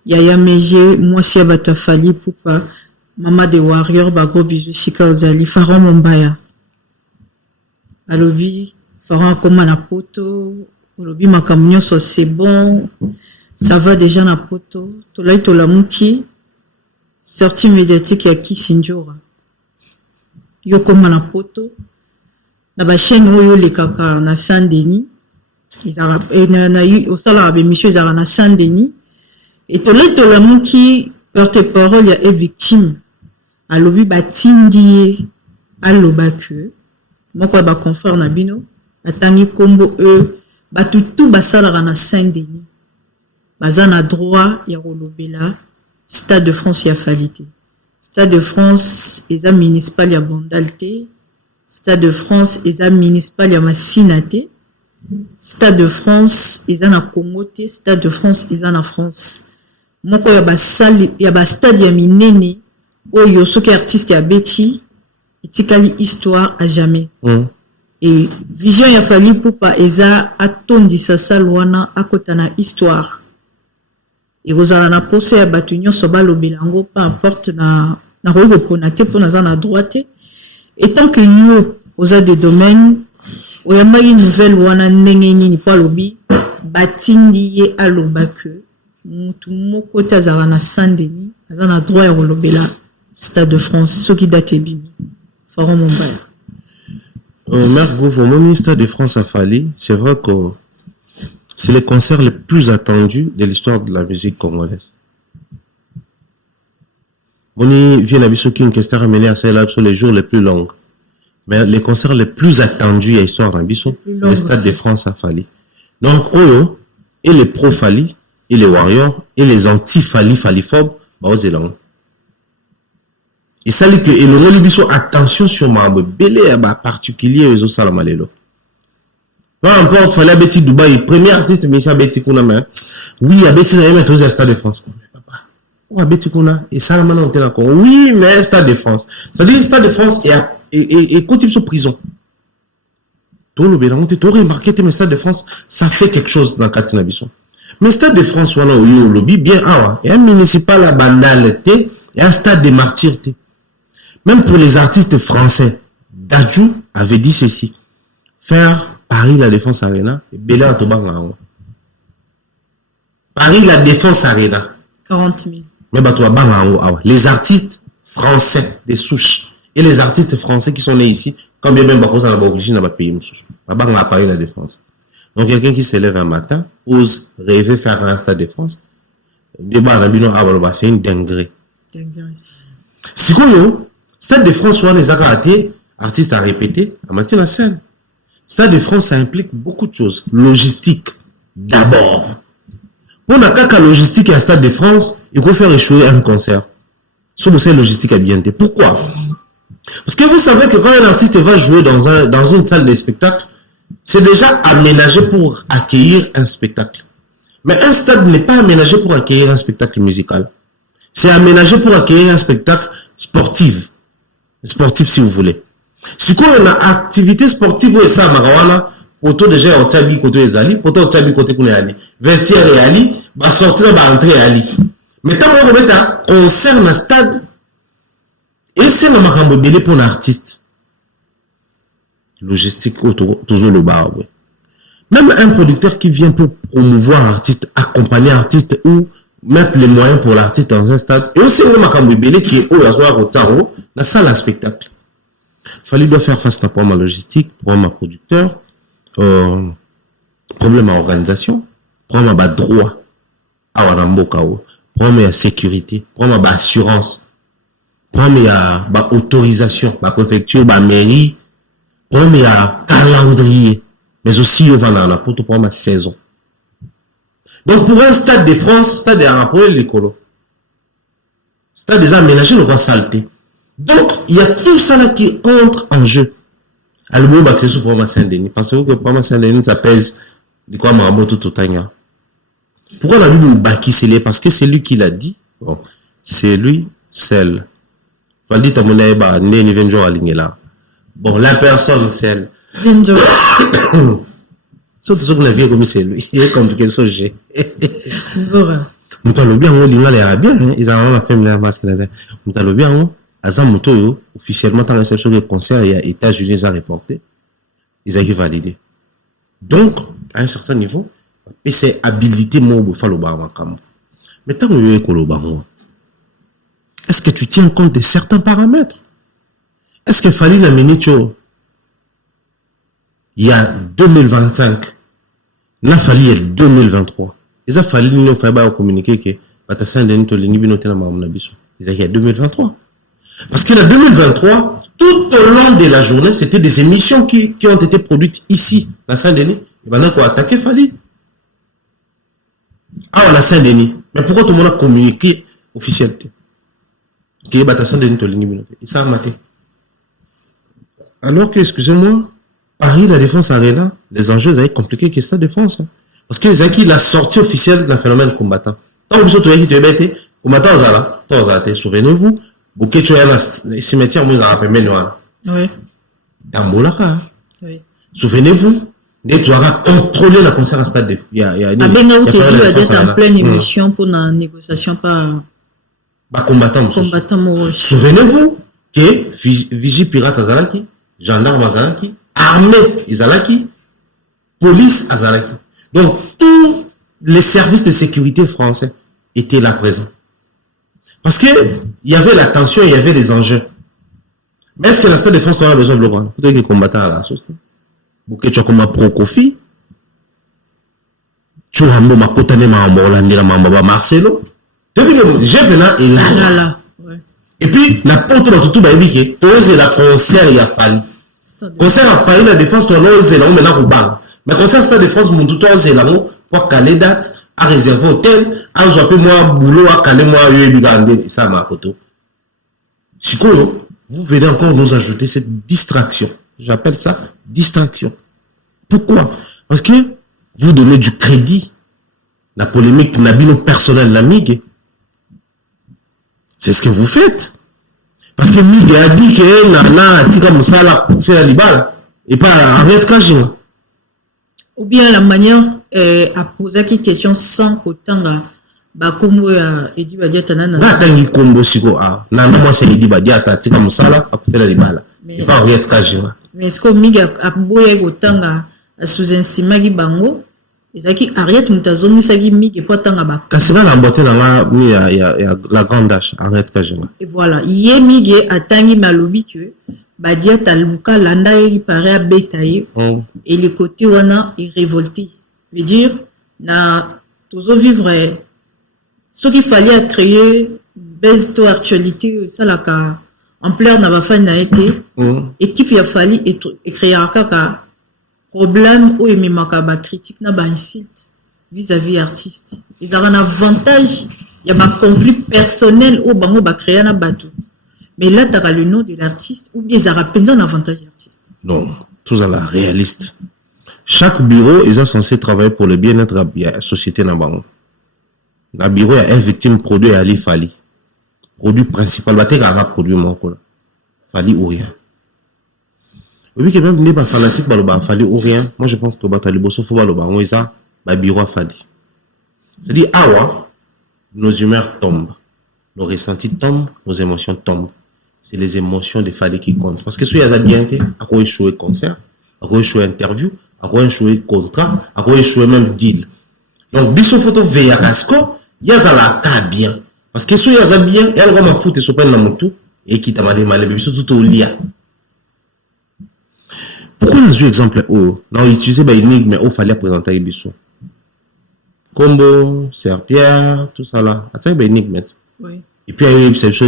Yaya Meje, moi si abattu à Fali Poupa, maman des Warriors, gros bisous, Sika Ozali, Pharaon Mombaya. Alobi, Pharaon comment la poto, Alobi Makamunyo, c'est bon. Ça va déjà na poto. Tolai Tolamuki, sortie médiatique ya Kisinjora. Yo koma na poto. Na ba chaîne oyo le kaka na Saint-Denis. Na yu osala abe monsieur zara na Saint-Denis. Et Tolai Tolamuki porte-parole ya est victime. Alobi batindi aloba que moko ba confrère na bino atangi kombo batutu basala na Saint-Denis. Bazana droit ya rolobela Stade de France ya falité. Stade de France eza municipal ya Bondalité. Stade de France eza municipal ya Massinate. Stade de France eza na Congo te. Stade de France eza na France. Moko ya basali ya ba stade ya minene oyo soki artiste ya beti itikali histoire à jamais. Et vision ya Fali Poupa eza atondisa salwana akotana histoire. Et vous allez na posé à Batunyo Sobalo Bilango, peu importe na royo ponate pour na à droite. Et tant que yo, aux a des domaines, où y a une nouvelle wana nengeni ni pas lobby, batindi ye aloba que, mutu moko ta zara na Saint-Denis, azana droit ya rolobela, Stade de France, ce qui date bimi. Pharaon Mombaya. Marc Gouv, au ministère de France a fallu, c'est vrai que c'est le concert le plus attendu de l'histoire de la musique congolaise. On y vient à Bissouki, une question ramenée à celle-là sur les jours les plus longs. Mais les concerts les plus attendus à l'histoire de Bissou, c'est le Stade de France à Fali. Donc, Oyo, et les pro-Fali, et les Warriors, et les anti-Fali, Faliphobes, aux Zélande. Et ça, et le rôle de Bissou, attention sur ma belé, particulier, aux Salamalelo. Peu importe, fallait Betty Dubaï, premier artiste, mais c'est Betty Kuna, mais oui, à Betty, il y a tous les Stade de France. Papa, où Betty Kuna, et ça, on est d'accord. Oui, mais Stade de France. C'est-à-dire, Stade de France et côté de prison. Tout le bénin, tu as remarqué que le Stade de France, ça fait quelque chose dans Katina Bisson. Mais Stade de France, voilà, où il y a lobby, bien, et un municipal à banalité, et un stade de martyrs. Même pour les artistes français, Dadju avait dit ceci. Faire Paris la Défense Arena et Bélé à Toban. Paris la Défense Arena. 40 000. Mais bah, toi, les artistes français des souches et les artistes français qui sont nés ici, quand bien même bah, à l'origine à pays, à Paris la Défense. Donc quelqu'un qui se lève un matin ose rêver faire un Stade de France. Débat à c'est une dinguerie. Si quoi Stade de France, soit les artistes à répéter, à maintenir la scène. Stade de France, ça implique beaucoup de choses. Logistique, d'abord. Pour la logistique à Stade de France, il faut faire échouer un concert. Sur le logistique à bien. Pourquoi? Parce que vous savez que quand un artiste va jouer dans une salle de spectacle, c'est déjà aménagé pour accueillir un spectacle. Mais un stade n'est pas aménagé pour accueillir un spectacle musical. C'est aménagé pour accueillir un spectacle sportif. Sportif si vous voulez. Si quoi on a activité sportive ou ça marawana, auto déjà au tabi côté ezali, auto tabi côté kune ali, vestiaire et ali, ba sortir ba entrer ali. Mais tant qu'on met un concert dans stade, et c'est le makambo belé pour l'artiste. Logistique toujours le bas, ouais. Même un producteur qui vient pour promouvoir artiste, accompagner artiste ou mettre les moyens pour l'artiste dans un stade, et aussi le makambo belé qui est au yasoir au taro, la salle à spectacle. Fallait doit faire face à problème à logistique, problème à producteur, problème à organisation, problème à droit, à Warambo-Kao, problème à sécurité, problème à assurance, problème à autorisation, à préfecture, à mairie, problème à calendrier, mais aussi au Vanana, pour tout problème à saison. Donc pour un stade de France, stade de rapport l'écolo. Stade déjà aménagé le roi saleté. Donc il y a tout ça là qui entre en jeu. Alors c'est sur Proma Saint-Denis. Pensez-vous que Proma Saint-Denis ça pèse de quoi Maramoto Totanga? Pourquoi on a vu le Baki c'est parce que c'est lui qui l'a dit. Bon, c'est lui seul. Valdi Tamonae ba né Venjo Alingela. Bon, la personne celle. Venjo. Surtout que la vie comme c'est lui. Il est compliqué ce sujet. Zora. Mutalo bien on linga les arabiens, ils ont la femme la masque là. Mutalo bien on azam moto officiellement dans réception de concert il y a États-Unis ils ont reporté. Ils ont validé. Donc à un certain niveau et c'est habilité mo bo falo ba makam. Mais tant que écolo bango. Est-ce que tu tiens compte de certains paramètres? Est-ce qu'il fallait la minute il y a 2025, il a fallu 2023. Il a fallu nous faire communiquer que Batasan de Nito Linibinote la Mamonabiso. Il y a 2023. Parce que la 2023, tout au long de la journée, c'était des émissions qui ont été produites ici, à Saint-Denis. Et maintenant qu'on a attaqué Fali. Ah, on a Saint-Denis. Mais pourquoi tout le monde a communiqué officiellement? Qui est Batasan de Nito Linibinote. Et ça a maté. Alors que, excusez-moi, Paris, la défense arena, les enjeux avaient compliqué que cette défense. Parce que c'est qui la sortie officielle d'un phénomène combattant. Tant que vous êtes qui êtes combattant, souvenez-vous, Bouquet tu as un cimetière, moi, il a rappelé, oui. Tambolaka. Oui. Souvenez-vous, tu auras contrôlé la concert à stade. Il y a en pleine émission pour la négociation par combattant. Souvenez-vous que Vigie Pirate Azalaki, gendarme Azalaki, armée Azalaki, police Azalaki. Donc, tous les services de sécurité français étaient là présents. Parce que il y avait la tension, il y avait les enjeux. Mais est-ce que la Stade de France a besoin de l'Oran? Peut-être que combattant à la sauce. Ou que tu as comme un pro-Kofi. Tu as un mot, ma cotane, ma morlandi, ma mamba Marcelo. Depuis que j'ai maintenant, il a là. Et puis, la porte de tout, bah, il dit que tu la concert, il a fallu. Concert a fallu la défense, tu as osé là, maintenant, au bar. Mais concert Stade de France, mon tout a osé là, pour caler date, à réserver hôtel, à nous appeler moi, boulot, à caler moi, et ça, ma photo. Sikolo, vous venez encore nous ajouter cette distraction. J'appelle ça distraction. Pourquoi? Parce que vous donnez du crédit. La polémique n'a pas personnel la MIG. C'est ce que vous faites. Parce que MIG a dit que Nana, Tika Moussala, fait la libale. Et pas arrête Kajima. Ou bien la manière à poser qui question sans qu'autant comme Edi Badiata nana. Na tangi kombo siko a. Nana moi c'est Edi Badiata Tika Moussala, a fait la libale. Et pas arrête Kajima. Mais est-ce que MIG a boye autant à sous-estimagi bango? Ezaki arrête mutazomi sagi MIG pour tanga ba. Kasina la mbote na il y a la grande dash arrête Kajima. Et voilà, yé MIG a tangi malobi que Badiata luka landa yi paraît à betaye et le côté wana est révolté. Veut dire na tozo vivre ce qu'il fallait créer baisse to actualité ça la ka ampleur na ba fan na été équipe ya fali et créer kaka problème ou emimaka ba critique na ba insulte vis-à-vis artiste ils ont un avantage il y a un conflit personnel ou bango ba créer na bateau mais là tu as le nom de l'artiste ou bien ils ont un avantage artiste non tous à la réaliste chaque bureau ils sont censés travailler pour le bien-être de la société na bango la bureau a un victime produit ali fali produit principal ba te ka produit moko fali ou rien. Oui, que même les fanatiques baloba fali ou rien. Moi je pense que batali bosso faut baloba on isa ba bureau fali. C'est-à-dire awa nos humeurs tombent, nos ressentis tombent, nos émotions tombent. C'est les émotions de fali qui comptent parce que si y a bien été à quoi échouer concert, à quoi échouer interview, à quoi échouer contrat, à quoi échouer même deal. Donc biso photo veya casco, y a la ka bien parce que si y a bien, elle va m'en foutre et s'open na mutu et qui t'a mal biso tout au lia. Pourquoi on a eu exemple où on a utilisé une énigme mais il fallait présenter Ibiso Combo, Serpierre, tout ça là. C'est une énigme. Oui. Et puis il y a eu exception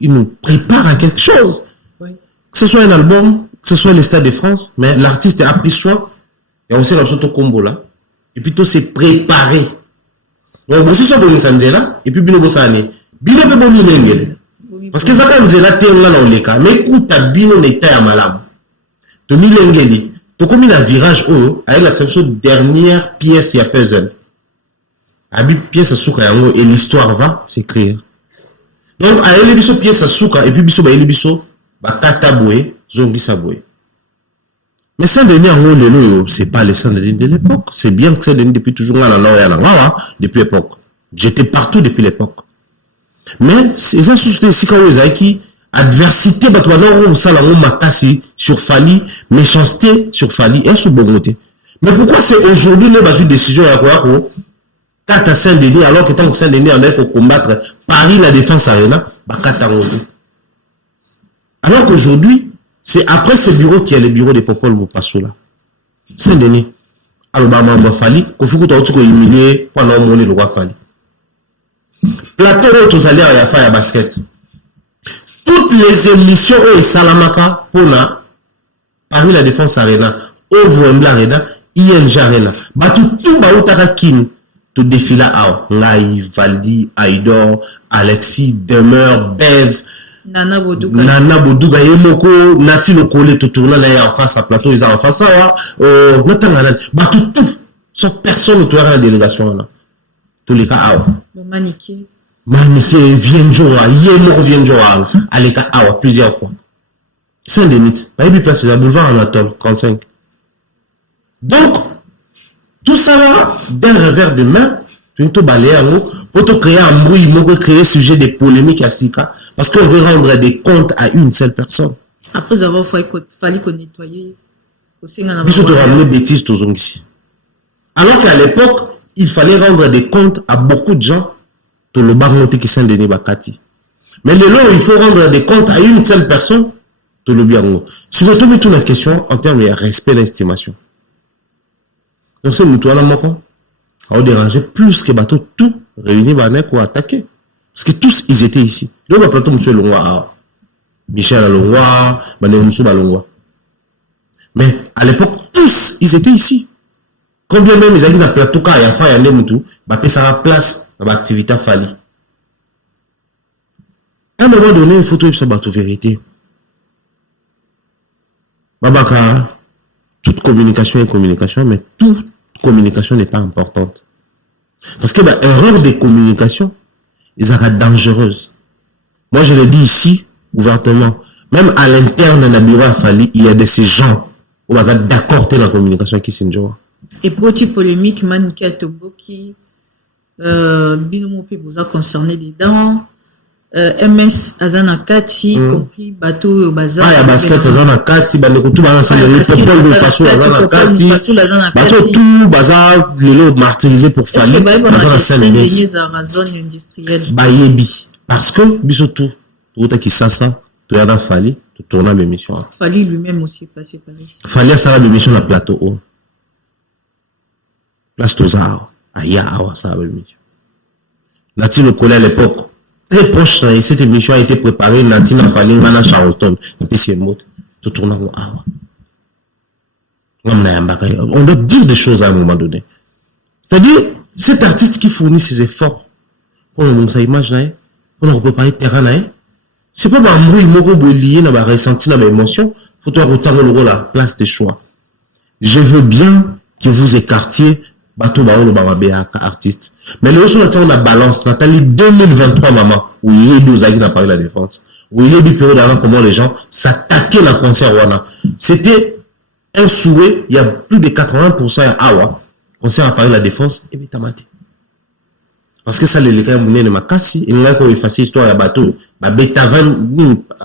il nous prépare à quelque chose. Oui. Que ce soit un album, que ce soit les Stades de France, mais l'artiste a pris soin Il y a aussi la chose combo là. Et puis tout se préparer. Donc, si ça donne ça là, et puis bino bosane. Bino peut bon milengel. Parce que ça quand là t'es là dans les cas. Mais écoute, ta bino n'est pas malam. To milengeli. To comme un virage avec la dernière pièce il y a puzzle. Abi pièce à souka et l'histoire va s'écrire. Donc à elle biso pièce à souka et puis biso ba elle biso ba tata boé zongi saboué. Mais Saint-Denis en haut, c'est pas les Saint-Denis de l'époque. C'est bien que Saint-Denis depuis toujours là, depuis l'époque. J'étais partout depuis l'époque. Mais c'est ça, c'est quand vous avez qui adversité, bah toi non, ça la makasi sur Fali, méchanceté sur Fali, et sur bon côté. Mais pourquoi c'est aujourd'hui les bases de décision à quoi Tata Saint-Denis alors que tant que Saint-Denis en est pour combattre Paris la défense arena, bah Katangote. Alors qu'aujourd'hui c'est après ce bureau qui est le bureau des Popol Mopasoula. Saint-Denis. Alors, bah, Fali, qu'il faut que tu sois humilié pendant mon le roi Fali. Plateau, tous allés à la faille à basket. Toutes les émissions au Salamaka, Pona, Paris la défense arena, Ovuembla arena, ING arena. Bah, tout baoutara kin, tout défile à Lai, Valdi, Aïdor, Alexis, Demeure, Bev, Nana Bodouga Yemoko, Nati le collé tout tournant là en face à plateau, ils sont en face à bah tout, sauf personne autour de la délégation là. Tous les cas, Maniqué, Vienjoa, Yemoko Vienjoa, à l'état plusieurs fois. Saint-Denis, pas une place, c'est la boulevard Anatole, 35. Donc, tout ça là, d'un revers de main, tu balayer pour te créer un bruit, pour créer sujet de polémiques à Sika. Parce qu'on veut rendre des comptes à une seule personne. Après avoir fallu qu'on nettoyer. Il faut te ramener bêtises tous ici. Alors qu'à l'époque, il fallait rendre des comptes à beaucoup de gens. Tout le baroté qui Saint-Denis Bakati. Mais le long, il faut rendre des comptes à une seule personne. Tout le bien. Si vous tombez toute la question en termes de respect et d'estimation. Donc c'est nous, toi, là, moi, on dérangeait plus que bateau tout réuni, ou attaquer. Parce que tous, ils étaient ici. Donc, on plateau, monsieur Longwa, Michel Longwa, Monsieur Balongwa. Mais, à l'époque, tous, ils étaient ici. Combien même ils avaient dans le plateau, quand il y a fait, il y a tout, bah, ça a place, dans l'activité Fali. À un moment donné, il faut trouver ça, bateau vérité. Babaka, toute communication est communication, mais toute communication n'est pas importante. Parce que, bah, erreur de communication, ils sont dangereuses. Moi, je le dis ici, ouvertement. Même à l'interne de bureau à Fali, il y a de ces gens où on va d'accord dans la communication qui s'en joue. Et petit polémique, Manika Toboki, Binomope vous a concerné dedans, MS Azana Kati, compris bateau au bazar. Ah, il y a basket Azana Kati, tout bazar, bateau tout bazar, le martyrisé pour Fali. Bazar Saint-Denis à raison industrielle. Bayebi. Parce que, bisotou, tout à qui ça, tout à Fali, tout tourne à l'émission. Fali lui-même aussi est passé par ici. Fali a ça l'émission à plateau. Place Tozar, Aya, Awa, ça l'émission. Nati le collègue à l'époque. Très proche, cette émission a été préparée, Natina Fali, Mana Charleston, et puis c'est mot, tout tournant au Awa. On doit dire des choses à un moment donné. C'est-à-dire, cet artiste qui fournit ses efforts, on a sa image, on a préparé le terrain, c'est pas un bruit, lié, on a ressenti dans l'émotion, faut toi retirer le rôle à la place des choix. Je veux bien que vous écartiez bateau le barabéa artiste. Mais le reste on a balance Nathalie 2023 maman où il y a deux années n'a pas eu la défense. Où il y a du période avant comment les gens s'attaquaient la concert wana. C'était un souhait, il y a plus de 80% à Awa concert à Paris la défense et bien tamate. Parce que ça les gars mouné ne makasi, il y a quoi effacer histoire à bateau, bah Betavan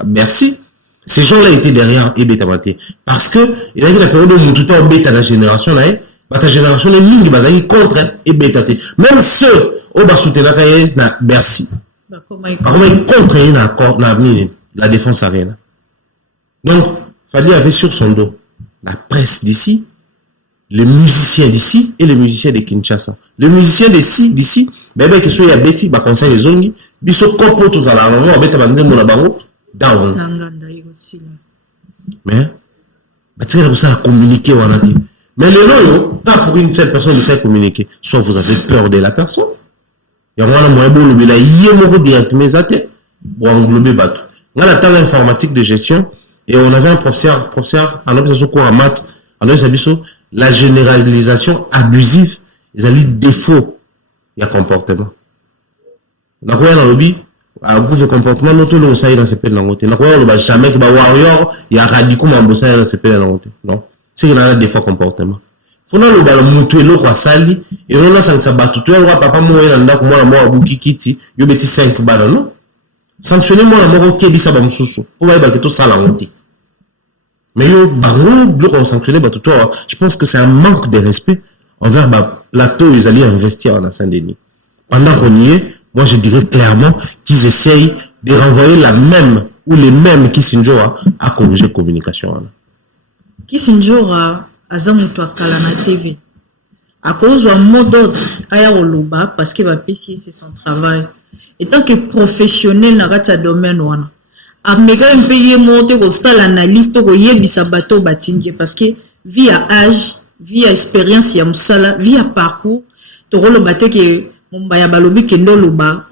merci. Ces gens-là étaient derrière et Betamate parce que il y a la période où tout le bêta la génération là ta génération est ligne basée contre et bétate. Même ceux au bas soutenir na Bercy. Comment ils contre la défense arena. Donc, Fali avait sur son dos la presse d'ici, les musiciens d'ici et les musiciens de Kinshasa. Les musiciens d'ici, ben que soit y a Betty, ba conseil les ongi, biso kopo tous à la maman, beta banze mon bango, down. Mais, bah tu vas communiquer on a dit. Mais le loyo, pas pour une seule personne de se communiquer. Soit vous avez peur de la personne. Il y a un moyen de le dire, il y a un moyen directement pour englober bateau. On a la table informatique de gestion et on avait un professeur, en application cours en maths, en application la généralisation abusive, ils ont dit défaut, il y a comportement. Dans quoi il y a un lobby, à goût de comportement, nous tous les ça y est dans ce pays dans côté. Dans quoi il y a jamais que warrior, il y a radical mais on ça dans ce pays dans côté. Non, c'est qu'il y a des défauts comportement. Faut na le bala mutué lo kwa sali et on a ça batu tu vois papa moi il anda moi moi buki kiti yo beti 5 bala non sanctionner moi moi ko bisa ba mususu pour va ba que tout ça la honte mais yo bango le sanctionner batu toi je pense que c'est un manque de respect envers ba plateau ils allaient investir en Saint-Denis pendant qu'on y est moi je dirais clairement qu'ils essayent de renvoyer la même ou les mêmes qui s'injora à corriger communication qui s'injora azamuto akala na TV à cause d'un mot d'ordre aya oloba parce que va PC c'est son travail et tant que professionnel na kata domaine wana ameka mpeye monte ko sala analyste ko yebisa bato batinge parce que via âge via expérience ya musala via parcours to roloba te ke mombaya balobi kendo loba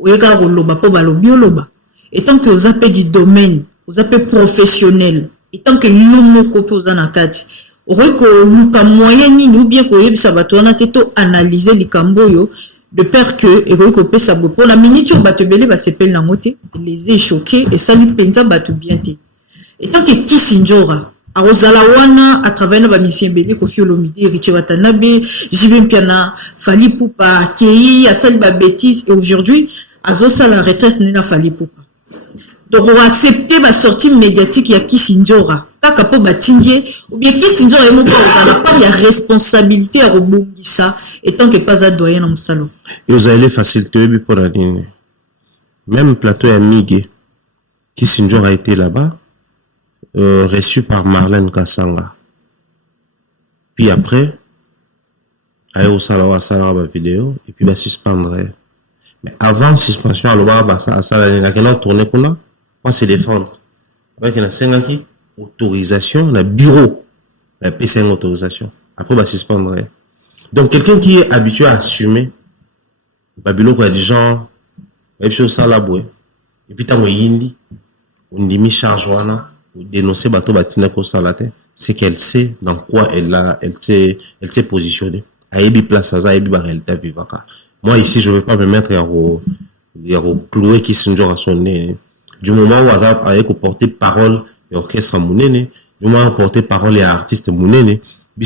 oyeka roloba po balobi oloba et tant que vous appelez du domaine vous appelez professionnel et tant que yomo ko poza na kati Oreko luka moyen ni ou bien ko yebisa bato wana teto analyser likambo yo de peur que oreko pesa bo pour la minute bato belé ba sepel na ngote les est choqué et ça lui penza bato bien té et tant que Kisinjora arozala wana à travers na ba mission belé ko fiolo midi Richi Watanabe Jibin Piana Fally Ipupa Kei a sali ba bêtise et aujourd'hui azosa la retraite na Fally Ipupa donc on accepter ba sortie médiatique ya Kisinjora kaka po batindier ou bien Kisinjora emo pas na part ya responsabilité à rebongisa et tant que pas à doyen na musalo et vous allez faciliter pour la ligne même plateau ya Miguel Kisinjora a été là-bas reçu par Marlène Kassanga puis après ayo au salon ba vidéo et puis ba suspendre mais avant suspension à l'oba ba ça la kena tourner kuna on se défendre avec la sengaki autorisation la bureau la PC autorisation après va suspendre donc quelqu'un qui est habitué à assumer babilo quoi des gens et puis ça la boue et puis tango yindi on demi charge wana ou dénoncer bateau batina ko salate c'est qu'elle sait dans quoi elle s'est positionnée à ebi place ça ebi ba réalité vivaka moi ici je veux pas me mettre à clouer qui sont à son nez du moment où Azap a porté parole et orchestre Mounene, du moment où porté parole et artiste Mounene,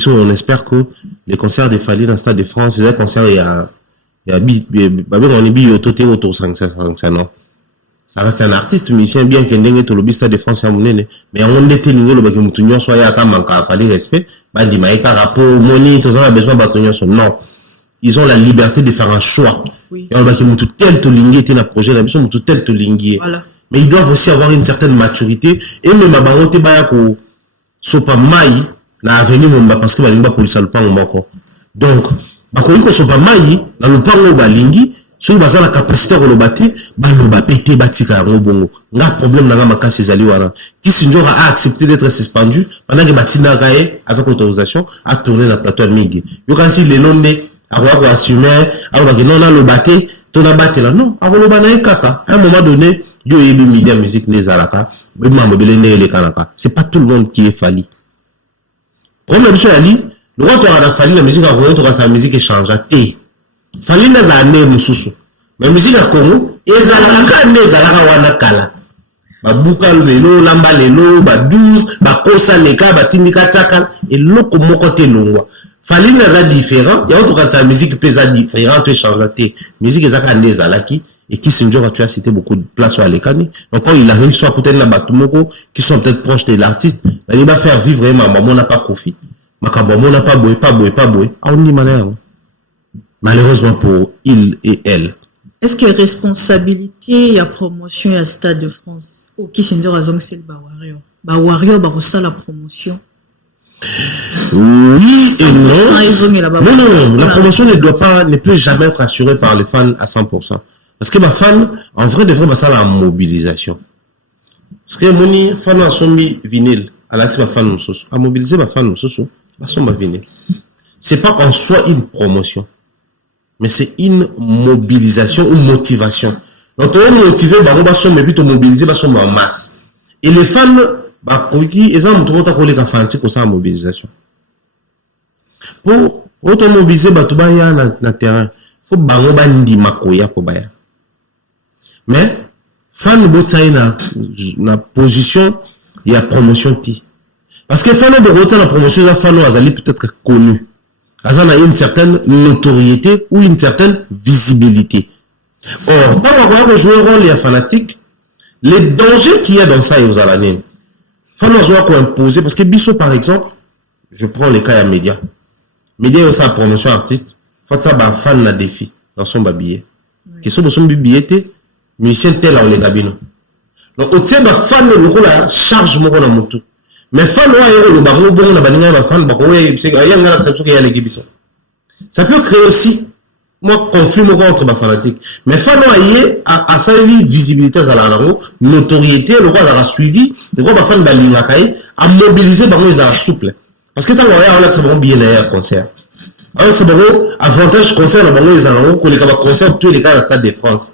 on espère que les concerts de Fally dans le Stade de France, c'est un concert il y a autour 500 non. Ça reste un artiste musicien bien qu'il ait été le Stade de France à Mounene, mais on était ligné le bac Moutounion soit à Tamanka, Fally respect, bah dit maïka rapport moni, tout ça a besoin de Moutounion non. Ils ont la liberté de faire un choix. Oui. Et on va dire tout tel to linguer était un projet d'ambition tout tel to linguer. Voilà. Mais ils doivent aussi avoir une certaine maturité et même à barote baya ko sopa mai na avenir mon parce que balinga police le pango moko. Donc ba ko iko sopa mai na le pango balingi sur baza la capacité de le battre ba no ba pété batika ngo bongo. Nga problème na makasi ezali wana. Kisinjora a accepté d'être suspendu pendant que batina gaé avec autorisation à tourner la plateau Miguel. Yo quand si les noms avoir assumé alors que non le battre ton abattre là non avant le banaï kaka à un moment donné yo yebi media musique les alaka be mambo belene les kanaka c'est pas tout le monde qui est Fally comme la monsieur ali le roi toi a Fally la musique à Congo toi sa musique change té Fally na za né mususu mais musique à Congo ezalaka né ezalaka wana kala babuka lelo lamba lelo ba 12 ba kosa leka ba tindika tchaka et loko moko te longwa Fally naza différent il y a autre quand sa musique pesa différent tu changes musique ezaka nezalaki et Kisinjora tu as cité beaucoup de place sur Alekani donc quand il arrive soit peut-être là batumoko qui sont peut-être proches de l'artiste il va faire vivre maman n'a pas profit makambo n'a pas boy on dit manière malheureusement pour il et elle. Est-ce que responsabilité ya promotion ya Stade de France ou Kisinjora zong c'est ba warrior ba ça la promotion. Oui et non. Non, la promotion ne peut jamais être assurée par les fans à 100%. Parce que ma fan, en vrai, devrait passer à la mobilisation. Parce que mon fan a sombi vinyle, à la ma fan à mobiliser ma fan C'est pas en soi une promotion, mais c'est une mobilisation ou motivation. Donc, on est motivé, on va plutôt mobiliser, en masse. Et les fans, ils ont une mobilisation. Pour automobiliser, na terrain, faut mais, fan na position, il y a promotion ti. Parce que fan de la promotion, la fan peut-être connu. Ils ont une certaine notoriété ou une certaine visibilité. Or, quand on va jouer un rôle et fanatique, les dangers qu'il y a dans ça, ils ont l'année. Fan doit imposer, parce que Bissot, par exemple, je prends les cas à médias. Médias, il y a sa promotion artiste. Faut ça, fan na défi dans son billet. Question de son billet, musicien tel à les gabino. Donc, au tient fan le la charge mon na moto. Mais fan le baron bon na baninga fan c'est y a une acception qu'il y a l'équipe. Ça peut créer aussi conflit entre les fanatiques. Mais fan a sa visibilité à la notoriété, le roi a suivi, de quoi fan balinga kai a mobilisé baron ils a souple. Parce que tant on a ça bon bien à concert. Alors c'est bon avantage concert na baron ils a ko les concert tous les cas à Stade de France.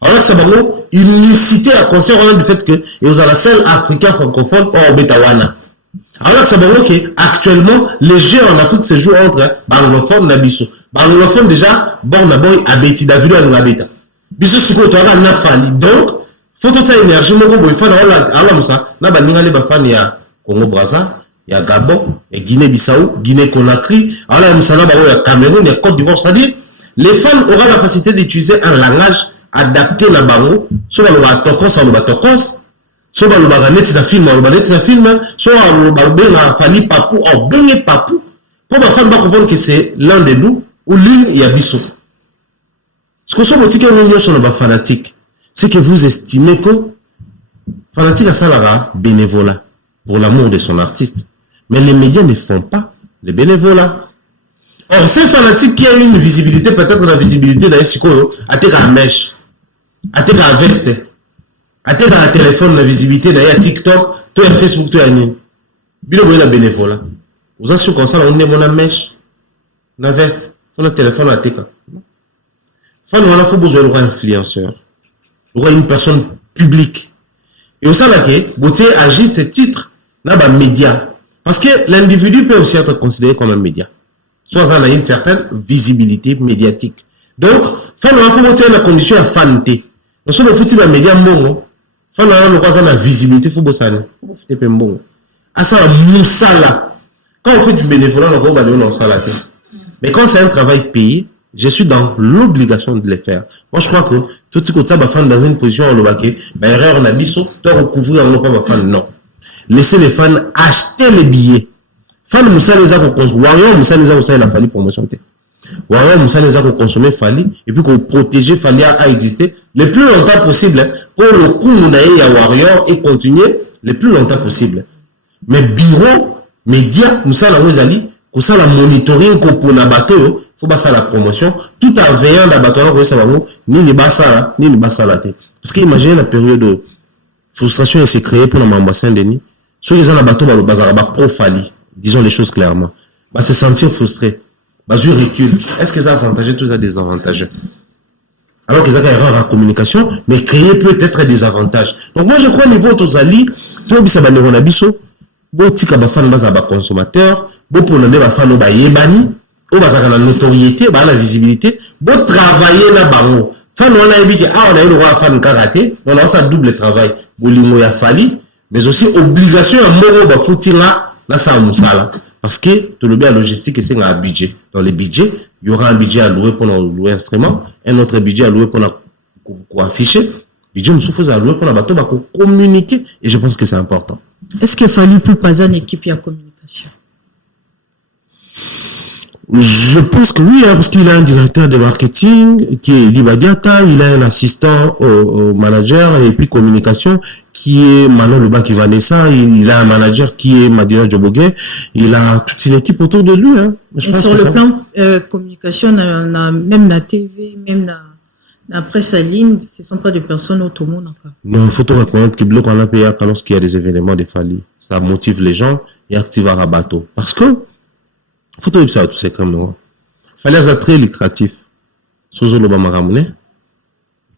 Alors ça va une unicité à concert du fait que il y a la scène africaine francophone au Betawana. Alors ça va que actuellement les jeux en Afrique se jouent entre anglophone et biso. Anglophone déjà bon na boy abeti David na beta. Biso siko to na fali. Donc faut toute énergie moko boy fa na ala ça na ba ninga le ba fan ya Congo Brazza, ya Gabon, et Guinée Bissau, Guinée Conakry, ala msana ba ya Cameroun, ya Côte d'Ivoire, c'est-à-dire les fans auront la facilité d'utiliser un langage adapté na bango, soit le tokos, soit le net na film, soit le fali papou, ou benye papou. Pour ma femme va comprendre que c'est l'un de nous, ou l'une y a biso. Ce que soit motique et sur le fanatique, c'est que vous estimez que fanatique a ça bénévolat pour l'amour de son artiste. Mais les médias ne font pas le bénévolat. Or, ces fanatiques qui a une visibilité, peut-être la visibilité d'un sikoyo, à la mèche, à la veste, à la téléphone, la visibilité d'un TikTok, tout à Facebook, tout à l'année. Bien vous la bénévolat. Vous avez su comme ça, on est mon mèche, la veste, ton téléphone à TikTok. Fan, on a fait besoin de influenceur, une personne publique. Et au sein de laquelle, vous à juste titre, dans les médias. Parce que l'individu peut aussi être considéré comme un média. Soit on a une certaine visibilité médiatique. Donc, fan on a fait la condition à fanité. Nous sommes au foot des médias bon. Fan on a le croisant la visibilité faut bosser. Faut faire peu bon. À ça moussala. Quand on fait du bénévolat on va aller dans ça. Mais quand c'est un travail payé, je suis dans l'obligation de le faire. Moi je crois que tout ce que ça va fan dans une position en le baquet, ben erreur on a dit ça, toi recouvrir on pas fan non. Laissez les fans acheter les billets. Fan Moussa les a pour consommer. Warrior Moussa les a aussi la Fali promotion. Warrior Moussa les a pour consommer Fali et puis pour protéger Fali à exister le plus longtemps possible pour le coup nous d'ailleurs à Warrior et continuer le plus longtemps possible. Mais bureau, médias, Moussa la Rosali, pour ça la monitoring pour la bateau, faut pas ça la promotion, tout en veillant la bateau là ça va ni les bassa ni les bassa là. Parce que imaginez la période de frustration s'est créée pour la Mambassin Denis. Ceux qui ont la bateau le bazar pro Fali. Disons les choses clairement. Se sentir frustré. Je recule. Est-ce que ça a avantagé tout ça des avantages? Alors qu'ils ont une erreur en communication, mais créer peut-être des avantages. Donc moi je crois au niveau de Ali, tout bisa ba nevona biso, bo tika ba fan baza ba consommateur, bo pour le ba fan ba yebani, o baza na notoriété, ba la visibilité, bo travailler na bango. Fan on a dit que on a eu le droit à fan karaté, on a ça double travail. Bolingo ya Fali, mais aussi obligation à moro ba foutinga là ça moussala. Parce que tout le bien logistique c'est un budget. Dans les budgets, il y aura un budget alloué pour louer instrument, un autre budget alloué pour afficher, budget nous souffre alloué pour la bateau pour communiquer et je pense que c'est important. Est-ce qu'il fallait plus pas une équipe en communication? Je pense que oui, parce qu'il a un directeur de marketing qui est Dibadiata, il a un assistant au manager et puis communication qui est Manon Luba qui Vanessa, il a un manager qui est Madina Djobogué, il a toute une équipe autour de lui. Hein. Et sur le plan communication, même la TV, même la presse en ligne, ce ne sont pas des personnes autonomes encore. Non, il faut reconnaître que bloc en a payé lorsqu'il y a des événements de Fali. Ça motive les gens et active un bateau. Parce que faut tout ça tout c'est comme fallait être très lucratif sozo lo ba makamune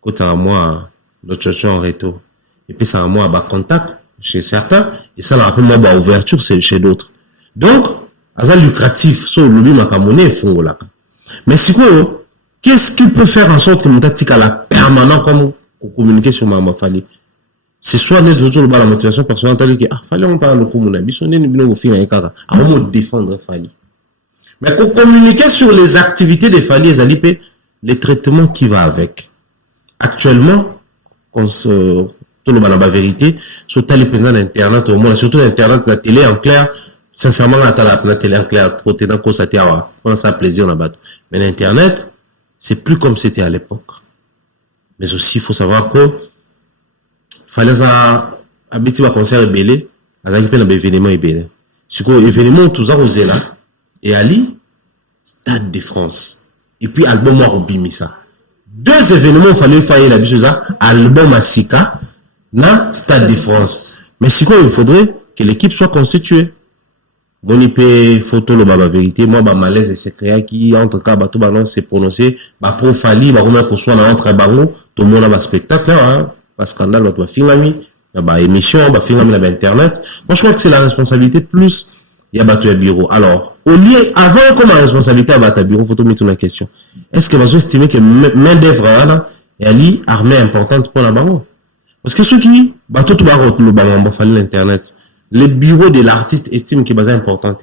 kota moi le chocho en réto et puis ça moi ba contact chez certains et ça un peu moins ba ouverture c'est chez d'autres donc ça lucratif so lobi makamune fongola mais si quoi qu'est-ce qu'il peut faire en sorte que mon tactique à la permanent comme communiquer sur ma fali c'est soit net autour de la motivation personnelle telle que fallait on parle le commun bisonné ni bino fi na kaka à me défendre fali mais pour communiquer sur les activités des fali et alipé les traitements qui va avec actuellement on se tout le la vérité sur tel président d'internet au moins surtout internet la télé en clair sincèrement la télé en clair côté dans quoi ça t'a on a ça plaisir on a battu mais l'internet c'est plus comme c'était à l'époque mais aussi il faut savoir que fallait ça habiter à concert belé à ça qui peut un événement belé ce que événement tout ça osé là et Ali Stade de France et puis album moi Obimisa deux événements fallait faire la chose ça album Asika na Stade de France mais ce qu'il faudrait que l'équipe soit constituée bon il peut photo le baba vérité moi ba malaise et secret qui entre cas bateau ba non c'est prononcé ba profali ba comment qu'on soit dans entre bango tout le monde a ba spectacle hein parce scandale ba toi filami ba émission ba filami na internet moi je crois que c'est la responsabilité plus il y a bateau bureau alors au lieu avant comme la responsabilité à bateau bureau photo mettre une question est-ce que vous estimez que main d'œuvre là et ali armée importante pour la bango parce que ceux qui bateau tout ba le bango fallait l'internet les bureaux de l'artiste estiment que c'est important.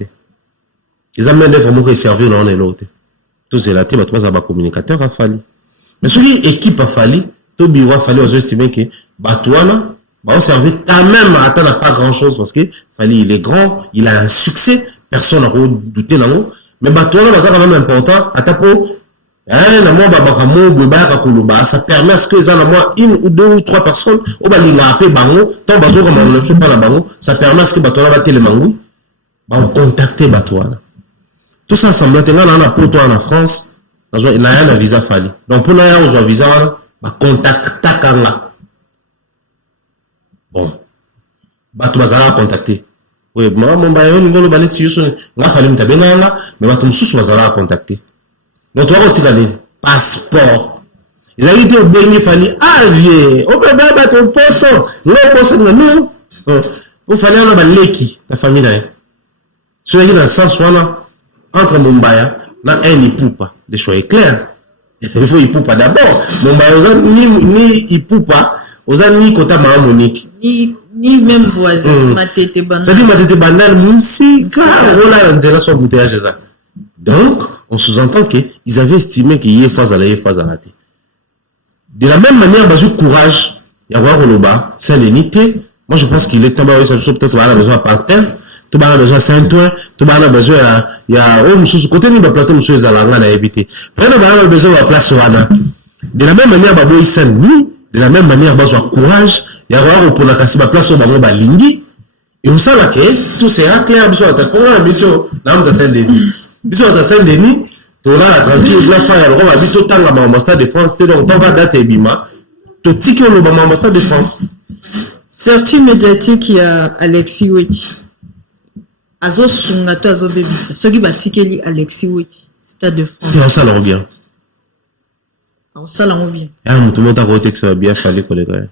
Ils ont même vraiment réservé l'un et l'autre. Tout c'est là, tu vas avoir communicateur à Fali. Mais ceux qui équipe à Fali, tout bureau à Fali, on a estimé que Batouana, on servait quand même à attendre pas grand chose parce que Fali il est grand, il a un succès, personne n'a douté là-haut. Mais Batouana, c'est quand même important. À ta peau, ça permet à ce que une ou deux ou trois personnes au ça permet à ce que Batouana va télémangou va contacter Batouana tout ça semble être là on pour toi en France il y a un visa fali donc pour là on a un visa va contacter kanga bon Batouana va contacter oui moi mon bailleur niveau le ballet si je nga fali mtabena mais Batouana va contacter donc, tu vas retirer passeport. Ils ont été au béni, fallait avier. On peut pas ton pote. Non, non. Vous fallait avoir l'équipe, la famille là. Ceux qui dans le sens entre Mumbai, là, un ipoupa. Les choix est clair. Il faut ipoupa d'abord. Mumbai, ni ipoupa, aux ni kota Monique. Ni même voisin, ma tête banane. Ça dit ma tête banane, musique. On a un zéro sur bouteillage ça. Donc, on sous-entend qu'ils avaient estimé qu'il y ait phase à la rater. De la même manière, bah, courage, il y a avoir le bas, c'est l'unité. Moi, je pense qu'il est temps, peut-être, on a besoin de partenaire, tout le monde a besoin de Saint-Ouen, tout le monde a besoin, il y a, côté, nous, plateau, monsieur Zalanga, a évité. Pendant, on a besoin de la place sur Anna. De la même manière, bah, de la même manière, bah, courage, il y a avoir pour la casse, bah, place sur bah, Lingui. Et on sent là que tout c'est clair, besoin de pour la mission, là, on a Saint-Denis. Bisous à Saint-Denis, tu as la tranquille, la faille, alors on va dire tout le temps à l'ambassade de France, c'est donc on va dater Bima, tu tiques l'ambassade de France. Sortie médiatique, il y a Alexis Weti. Azo Sungato, Azo Bébissa. Ce qui va tiquer Alexis Weti, Stade de France. Et on s'en rend bien. On s'en rend bien. Ah, tout le monde a voté que ça va bien, fallait qu'on les gagne.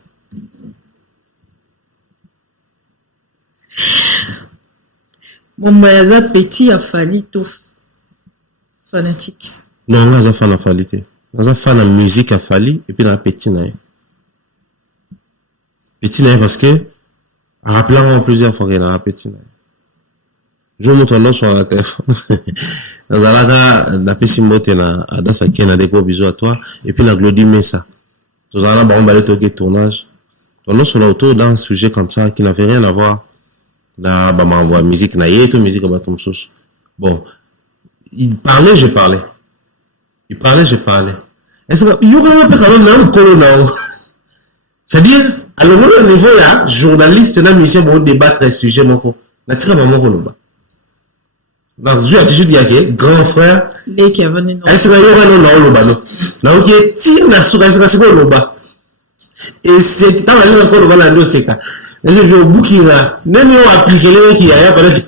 Mon bayaza petit a fallu tout. Fanatique. Non, on a fan à falité. On a fan à musique à fali et puis dans petit naïf. Petit naïf parce que, en rappelant plusieurs fois qu'il y a un petit naïf. Je monte ton nom sur la téléphone. Dans la piscine motte na adasa qui na des gros bisous à toi et puis la Glody Messa. Tous en a on va aller toquer tournage. Ton nom sur l'auto dans un sujet comme ça qui n'avait rien à voir. Là, bah, m'envoie musique naïe, tout musique à bâton sauce. Bon. Il parlait, je parlais. Il parlait, je parlais. Est-ce qu'il y aura un peu quand même un colonel? C'est-à-dire, à le niveau là, journaliste, dans mission pour débattre les sujets, mon co. La tika maman koloba. Donc, je attitude il y a que grand frère. Les qui avaient non. Est-ce qu'il y aura non loba non? Là où qui est tire na souka, est-ce que c'est loba? Et c'est dans la ligne encore loba là, c'est ça. Et j'ai vu au bout qu'il a, même si on applique les qui a, parce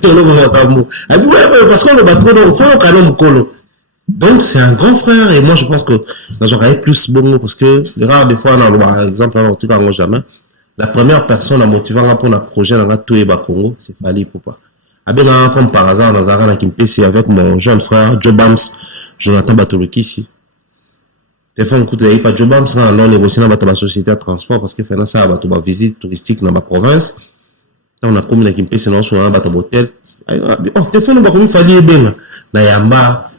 qu'on le bat trop, donc faut qu'on le colo. Donc, c'est un grand frère, et moi, je pense que, j'aurais plus bon, parce que, des fois, par exemple, dans l'article, jamais, la première personne à motiver pour un projet dans tout le Congo, c'est Fally Ipupa. Comme par hasard, dans un qui me pèse avec mon jeune frère, Joe Bams, Jonathan Batoloki, ici. Téléphone, écoute, il n'y a pas Joe Bams, on a négocié dans la société de transport, parce que fait ça, on a visite touristique dans ma province. On a commis qui me pèse, on a un hôtel. Oh, téléphone, on va comme Fally bien. Na yamba,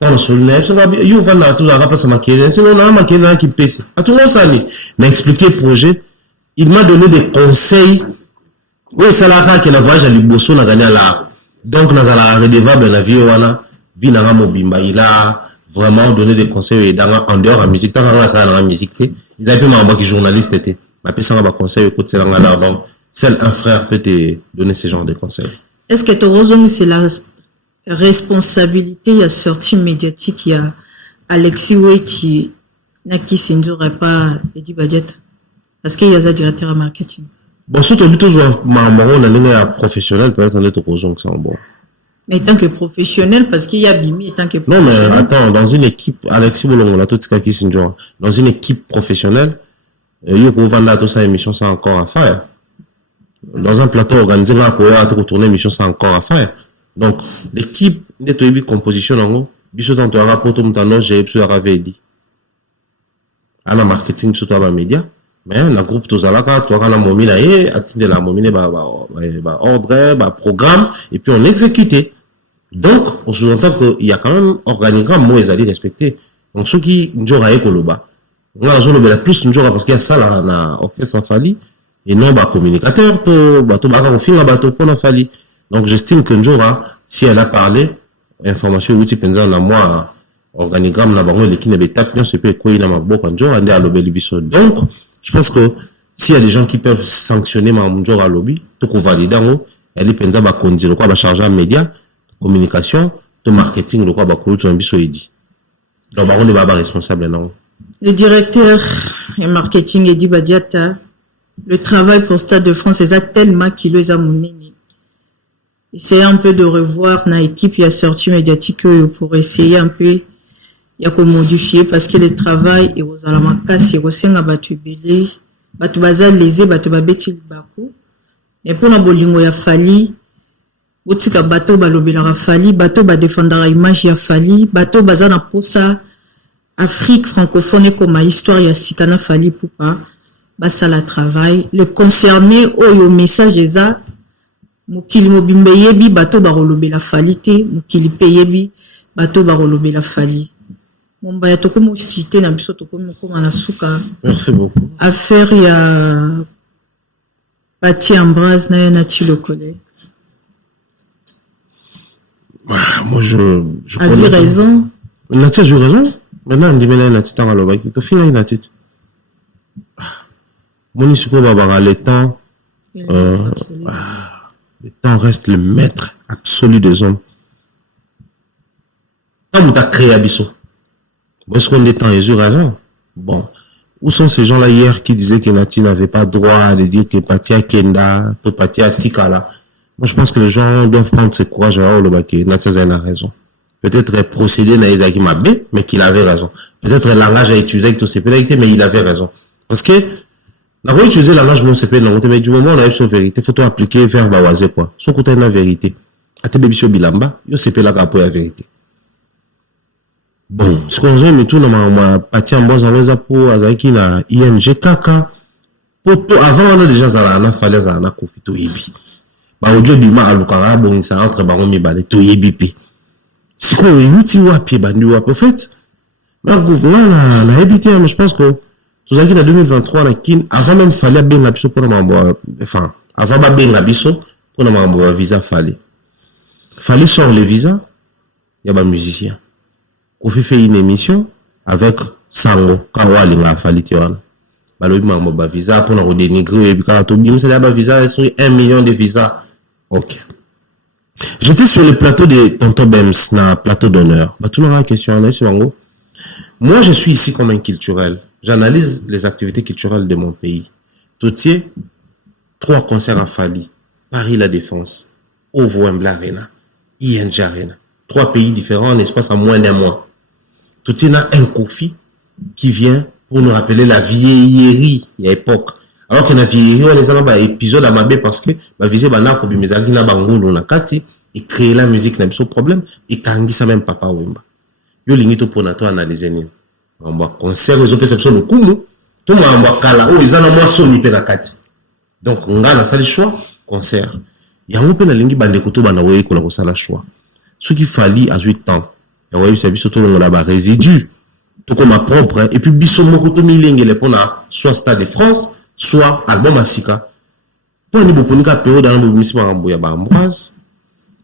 on se lève, il va là, tout la place à maquiller, c'est on a maquillé qui me pèse. À tout le monde, ça m'a expliqué le projet. Il m'a donné des conseils. Oui, c'est là que la voyage à Liboso n'a gagné là. Donc, nous avons redevable la vie, vie n'a mobimba. Il a vraiment donné des conseils en dehors de la musique. Tant que ça dans la musique, ils avaient fait un qui journaliste était. Ma personne a conseil, écoute, c'est là. Donc, seul un frère peut te donner ce genre de conseils. Est-ce que tu c'est la responsabilité, il y a sortie médiatique, il y a Alexis Oué qui n'a qui s'indure pas Eddie Badiat? Parce qu'il y a un directeur en marketing. Bon, surtout, on a un professionnel, peut-être, on est au que c'est bon. Mais tant que professionnel, parce qu'il y a Bimi, tant que professionnel. Non, mais attends, dans une équipe, Alexis Boulon, on a tout ce qui s'est dans une équipe professionnelle, il y a pour vendre tout ça, émission, c'est encore à faire. Dans un plateau organisé, là, pour retourner émission, c'est encore à faire. Donc, l'équipe, n'est pas une composition, en gros, bisous dans ton rapport, tout le monde, j'ai avait dit. À la marketing, surtout à la média. Mais le groupe Tozalaka, tu auras la momine à attirer la momine, ordre, programme, et puis on exécutait. Donc, on sous-entend qu'il y a quand même organigramme, moi, ils allaient respecter. Donc, ceux qui, nous auraient pour le bas. On a le plus, nous aura parce qu'il y a ça, là, on a orchestre Fally, et non, communicateur, on filme la bateau pour Fally. Donc, j'estime que nous aura, si elle a parlé, information, outil, pendant la moi, organigramme, là, l'équipe n'est pas tapé, c'est pas quoi, il a ma boque, on a à l'obélibiso. Donc, je pense que s'il y a des gens qui peuvent sanctionner ma mundjor à lobby, tout qu'on valide, elle est pensa ba conduire le quoi ba charger média, communication, de marketing le quoi ba coulu tout un biso dit. Donc on est pas responsable non. Le directeur et marketing Eddie Badiata, le travail pour Stade de France est tellement qu'il les a mounini. Essayer un peu de revoir na équipe, il y a sorti médiatique pour essayer un peu. Il y a qu'on modifier parce que le travail est aux alamaka, c'est au sein à batu belé, batu bazal lésé, batu babeti baku. Mais pour la bolingo ya Fally, botika bateau balobela Fally, bateau ba défendra image ya Fally, bateau bazana posa Afrique francophone comme histoire ya sikana Fally Ipupa, basa la travail. Le concerné oyo message eza mukili mobimbe yebi bateau ba rolobela Fally te, mukili peyebi bateau ba rolobela Fally. Merci beaucoup. Affaire, il y a Pati Ambroise, Nati le collègue. Moi, je As-tu raison? Nati a eu raison. Maintenant, on dit, mais Nati, t'as le bac. Tu finis, Nati. Mon isuko babara, le temps reste le maître absolu des hommes. Quand tu as créé Abisso, est-ce qu'on est en raison? Bon. Où sont ces gens-là hier qui disaient que Nati n'avait pas droit de dire que Patia Kenda, que Patia Tikala? Moi, je pense que les gens doivent prendre ce courage à le bac. Nati a raison. Peut-être procéder à Isaac Mabé, mais qu'il avait raison. Peut-être le langage à utiliser avec tout ces pénalités, mais il avait raison. Parce que, on va utiliser le langage non c'est mais du moment où on a eu son vérité, faut tout appliquer vers Bawazé, quoi. Son côté, la vérité. À tes bébés sur Bilamba, yo c'est là pour la vérité. Bon, ce qu'on veut, mais tout, ma partie en bas, en bas, pour Azaki, na IMG, Kaka, avant, on a déjà, Zalana, fallait, Zalana, Kofi, Toyebi. Bah, au Dieu, Bima, Alukara, bon, ça entre, bah, on m'y balé, Toyebi, si qu'on est outil, wapi, bandu, wap, en fait, mais, gouvernement, on a habité, mais je pense que, tout ça qui, en 2023, on a qui, avant même, fallait bien la biso, pour enfin, avant, bah, bien la biso, pour la visa, fallait sort les visas, il y a un musicien. On fait une émission avec Sango, Kawali, na Falitiwan. Balobi mambo ba visa pour nous dénigrer et puis quand on dit c'est là ba visa sur 1 million de visas. OK. J'étais sur le plateau de Tonton Bems, na plateau d'honneur. Bah tout le monde a une question là sur Sango. Moi je suis ici comme un culturel. J'analyse les activités culturelles de mon pays. Tout 3 concerts à Fali, Paris La Défense, OVO Wembley Arena, ING Arena. 3 pays différents en espace à moins d'un mois. Tout il y a un Kofi qui vient pour nous rappeler la vieillerie à l'époque. Alors que la vieillerie, on les a un épisode à Mabé parce que ma visée bana pour bimezaki na bangolo na kati et créer la musique n'a pas de problème et kangi ça même papa wemba. Yo lingito pour nato analyser ni. On va concert les opérations le kumu. Tout le monde kala o ils en ont moins soni pe na kati. Donc on a la salle choix concert. Il y a un peu na lingi bande koto bana woye ko la ko sala choix. Ce qu'il fallait à 8 ans. Ya woye ça biso to le la ba résidu. Tout comme ma propre et puis biso moko to milingi le pona soit Stade de France soit album Asika. Pour ni beaucoup ni ka période dans le ministère Marambo ya ba Ambroise,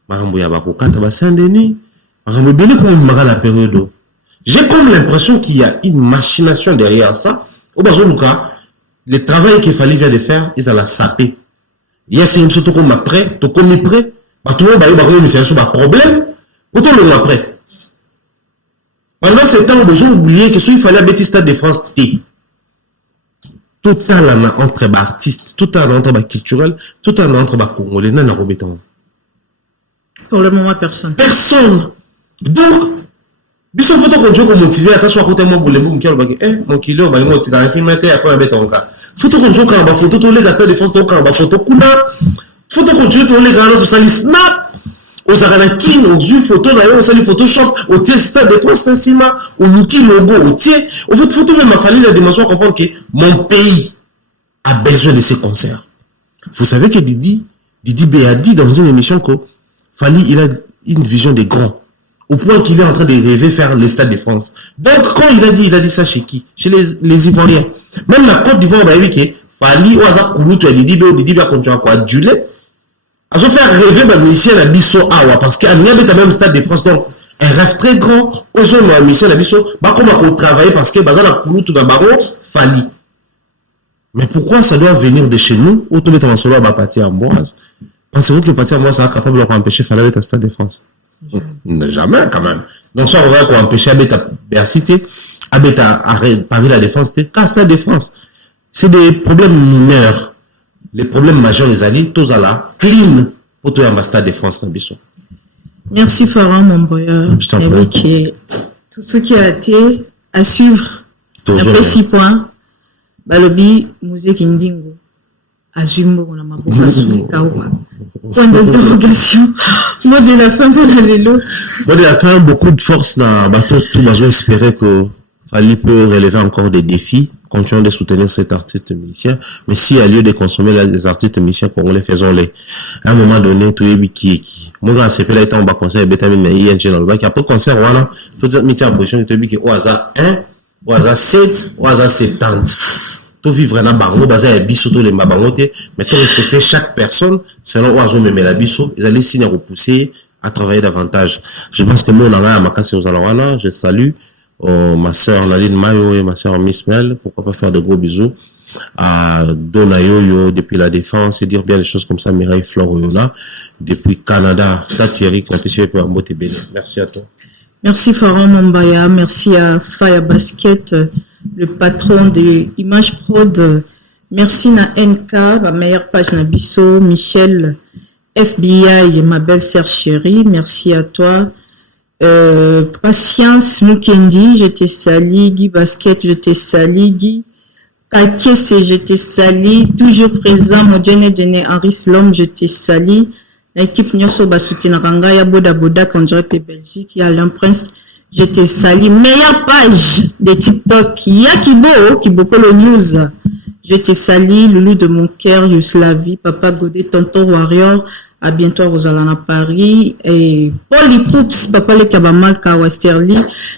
Marambo ya ba Kokata ba Saint-Denis, Marambo bien comme mara la période. J'ai comme l'impression qu'il y a une machination derrière ça. Au besoin du cas, le travail qu'il fallait vient de faire, ils allaient saper. Il y a c'est une sorte comme après, tout comme prêt, bah tout le monde va y c'est un problème. Pourtant le après. Pendant ce temps, besoin d'oublier que il fallait à Stade de France T. Tout un entre artistes, tout un entre culturel, tout un entre congolais, non, non, pour le moment, personne. Personne. Donc, biso photo qu'on joue motivé, attention à côté moi pour les boucs qui ont mon kilo, bah moi tu as filmé à faire un bête en cas. Photo qu'on joue quand on photo tous les gars de France, quand on photo couleur, photo qu'on joue tous les gars tout ça les snap. Aux Aranakin, aux yeux photo là, on s'allie Photoshop, au tiers Stade de France Saint-Sima, au looky logo, au tiers. Au fait, photo même a fallu la dimension comprendre que mon pays a besoin de ces concerts. Vous savez que Didi B a dit dans une émission que Fali, il a une vision des grands. Au point qu'il est en train de rêver faire les Stades de France. Donc, quand il a dit ça chez qui? Chez les Ivoiriens. Même la Côte d'Ivoire, bah oui, que Fali, ou Azak Kouloutou, Didi B a continué à quoi aduler. À se faire rêver bah musicien la biso awa parce qu'il y a même Stade de France donc un rêve très grand aux gens moi musicien la biso bah comment on travaille parce que bazar la coulou tout d'abord Fali. Mais pourquoi ça doit venir de chez nous ou tout les temps solo à partir Ambroise? Pensez-vous que partir Ambroise sera capable de empêcher Fali d'être à Stade de France? Jamais quand même. Donc soit on va empêcher Abeta Bercité, Abeta Paris La Défense, qu'à Stade de France. C'est des problèmes mineurs. Les problèmes majeurs, les alliés, tous à la clean pour tout le Stade de France. Merci Farah, mon boyard. Je t'en prie. Tout ce qui a été à suivre, après 6 points, Balobi, Musique Indingo, Azumbo, on a ma point d'interrogation. Mot de la fin pour la Lélo. Mot de la fin, beaucoup de force dans bateau. Tout besoin espérer que Fali peut relever encore des défis. Continuons de soutenir cet artiste musicien, mais s'il y a lieu de consommer les artistes musiciens congolais, faisons-les. À un moment donné, tout est qui. Moi, quand c'est là, on va conseiller Betamine, ING dans le bac. Après concert, voilà, tout ça, mis en position, tu es qui, au hasard 1, au hasard 7, au hasard 70. Tout vivre dans bango, basé à biso, tout les mabangote, mais tout respecter chaque personne, selon oiseau même la biso, ils allaient signer à repousser, à travailler davantage. Je pense que moi, on a ma casse aux alawana, je salue. Ma sœur Nadine Mayo et ma sœur Miss Mel, pourquoi pas faire de gros bisous à Donayoyo depuis La Défense et dire bien les choses comme ça, Mireille Floroyola depuis Canada, Thierry, merci à toi. Merci Farah Mombaya, merci à Faya Basket, le patron de Image Prod, merci na NK, ma meilleure page na biso, Michel FBI, ma belle sœur chérie, merci à toi. Patience Mukendi, je te sali, Guy Basket, je te sali, Guy Kakese, je te sali, toujours présent, Modjene Djene Henri Slom, je te sali, l'équipe Nyoso Basoutina Rangaya, Boda Boda, en direct de Belgique, il y a Alain Prince, je te sali, meilleure page de TikTok, Yakibo, Kibokolo News, je te sali, Loulou de mon cœur, Yuslavi, Papa Godet, Tonton Warrior, à bientôt à Rosalana Paris et Paul Ipoups, Papa le Kabamal Kawasterli,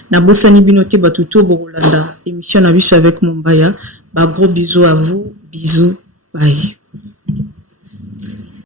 Nabosani Binote Batuto Borolanda, émission Nabiso avec Mombaya. Gros bisous à vous, bisous, bye.